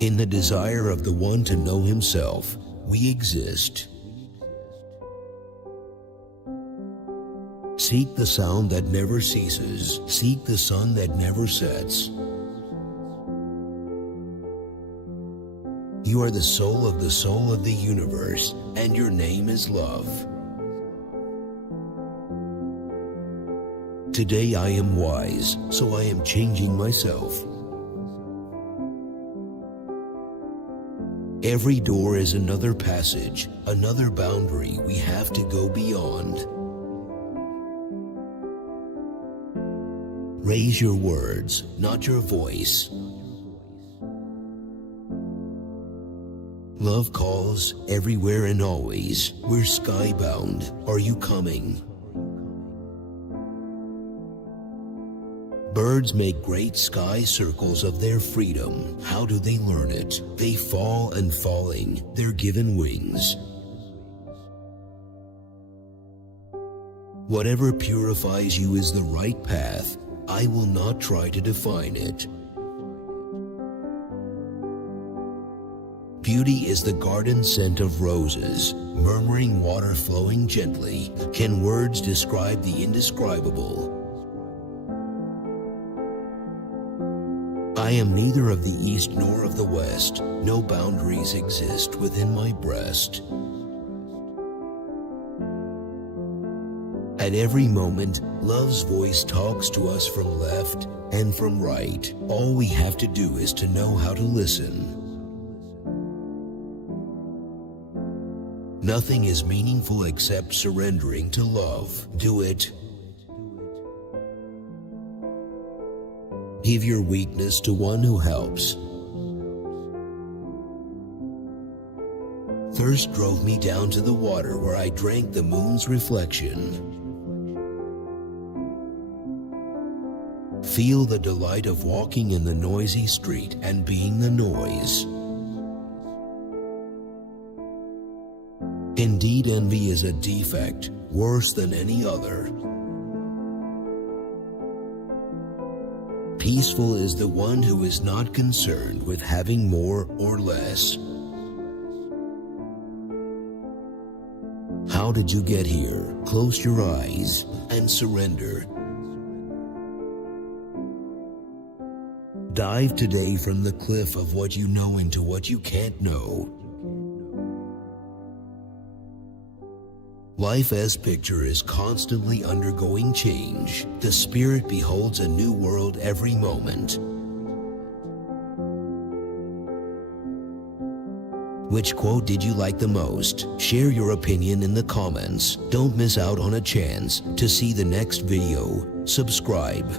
In the desire of the one to know himself, we exist. Seek the sound that never ceases. Seek the sun that never sets. You are the soul of the universe, and your name is love. Today I am wise, so I am changing myself. Every door is another passage, another boundary we have to go beyond. Raise your words, not your voice. Love calls everywhere and always. We're skybound. Are you coming? Birds make great sky circles of their freedom. How do they learn it? They fall, and falling, they're given wings. Whatever purifies you is the right path. I will not try to define it. Beauty is the garden scent of roses, murmuring water flowing gently. Can words describe the indescribable? I am neither of the east nor of the west. No boundaries exist within my breast. At every moment, love's voice talks to us from left and from right. All we have to do is to know how to listen. Nothing is meaningful except surrendering to love. Do it. Give your weakness to one who helps. Thirst drove me down to the water where I drank the moon's reflection. Feel the delight of walking in the noisy street and being the noise. Indeed, envy is a defect, worse than any other. Peaceful is the one who is not concerned with having more or less. How did you get here? Close your eyes and surrender. Dive today from the cliff of what you know into what you can't know. Life as picture is constantly undergoing change. The spirit beholds a new world every moment. Which quote did you like the most? Share your opinion in the comments. Don't miss out on a chance to see the next video. Subscribe.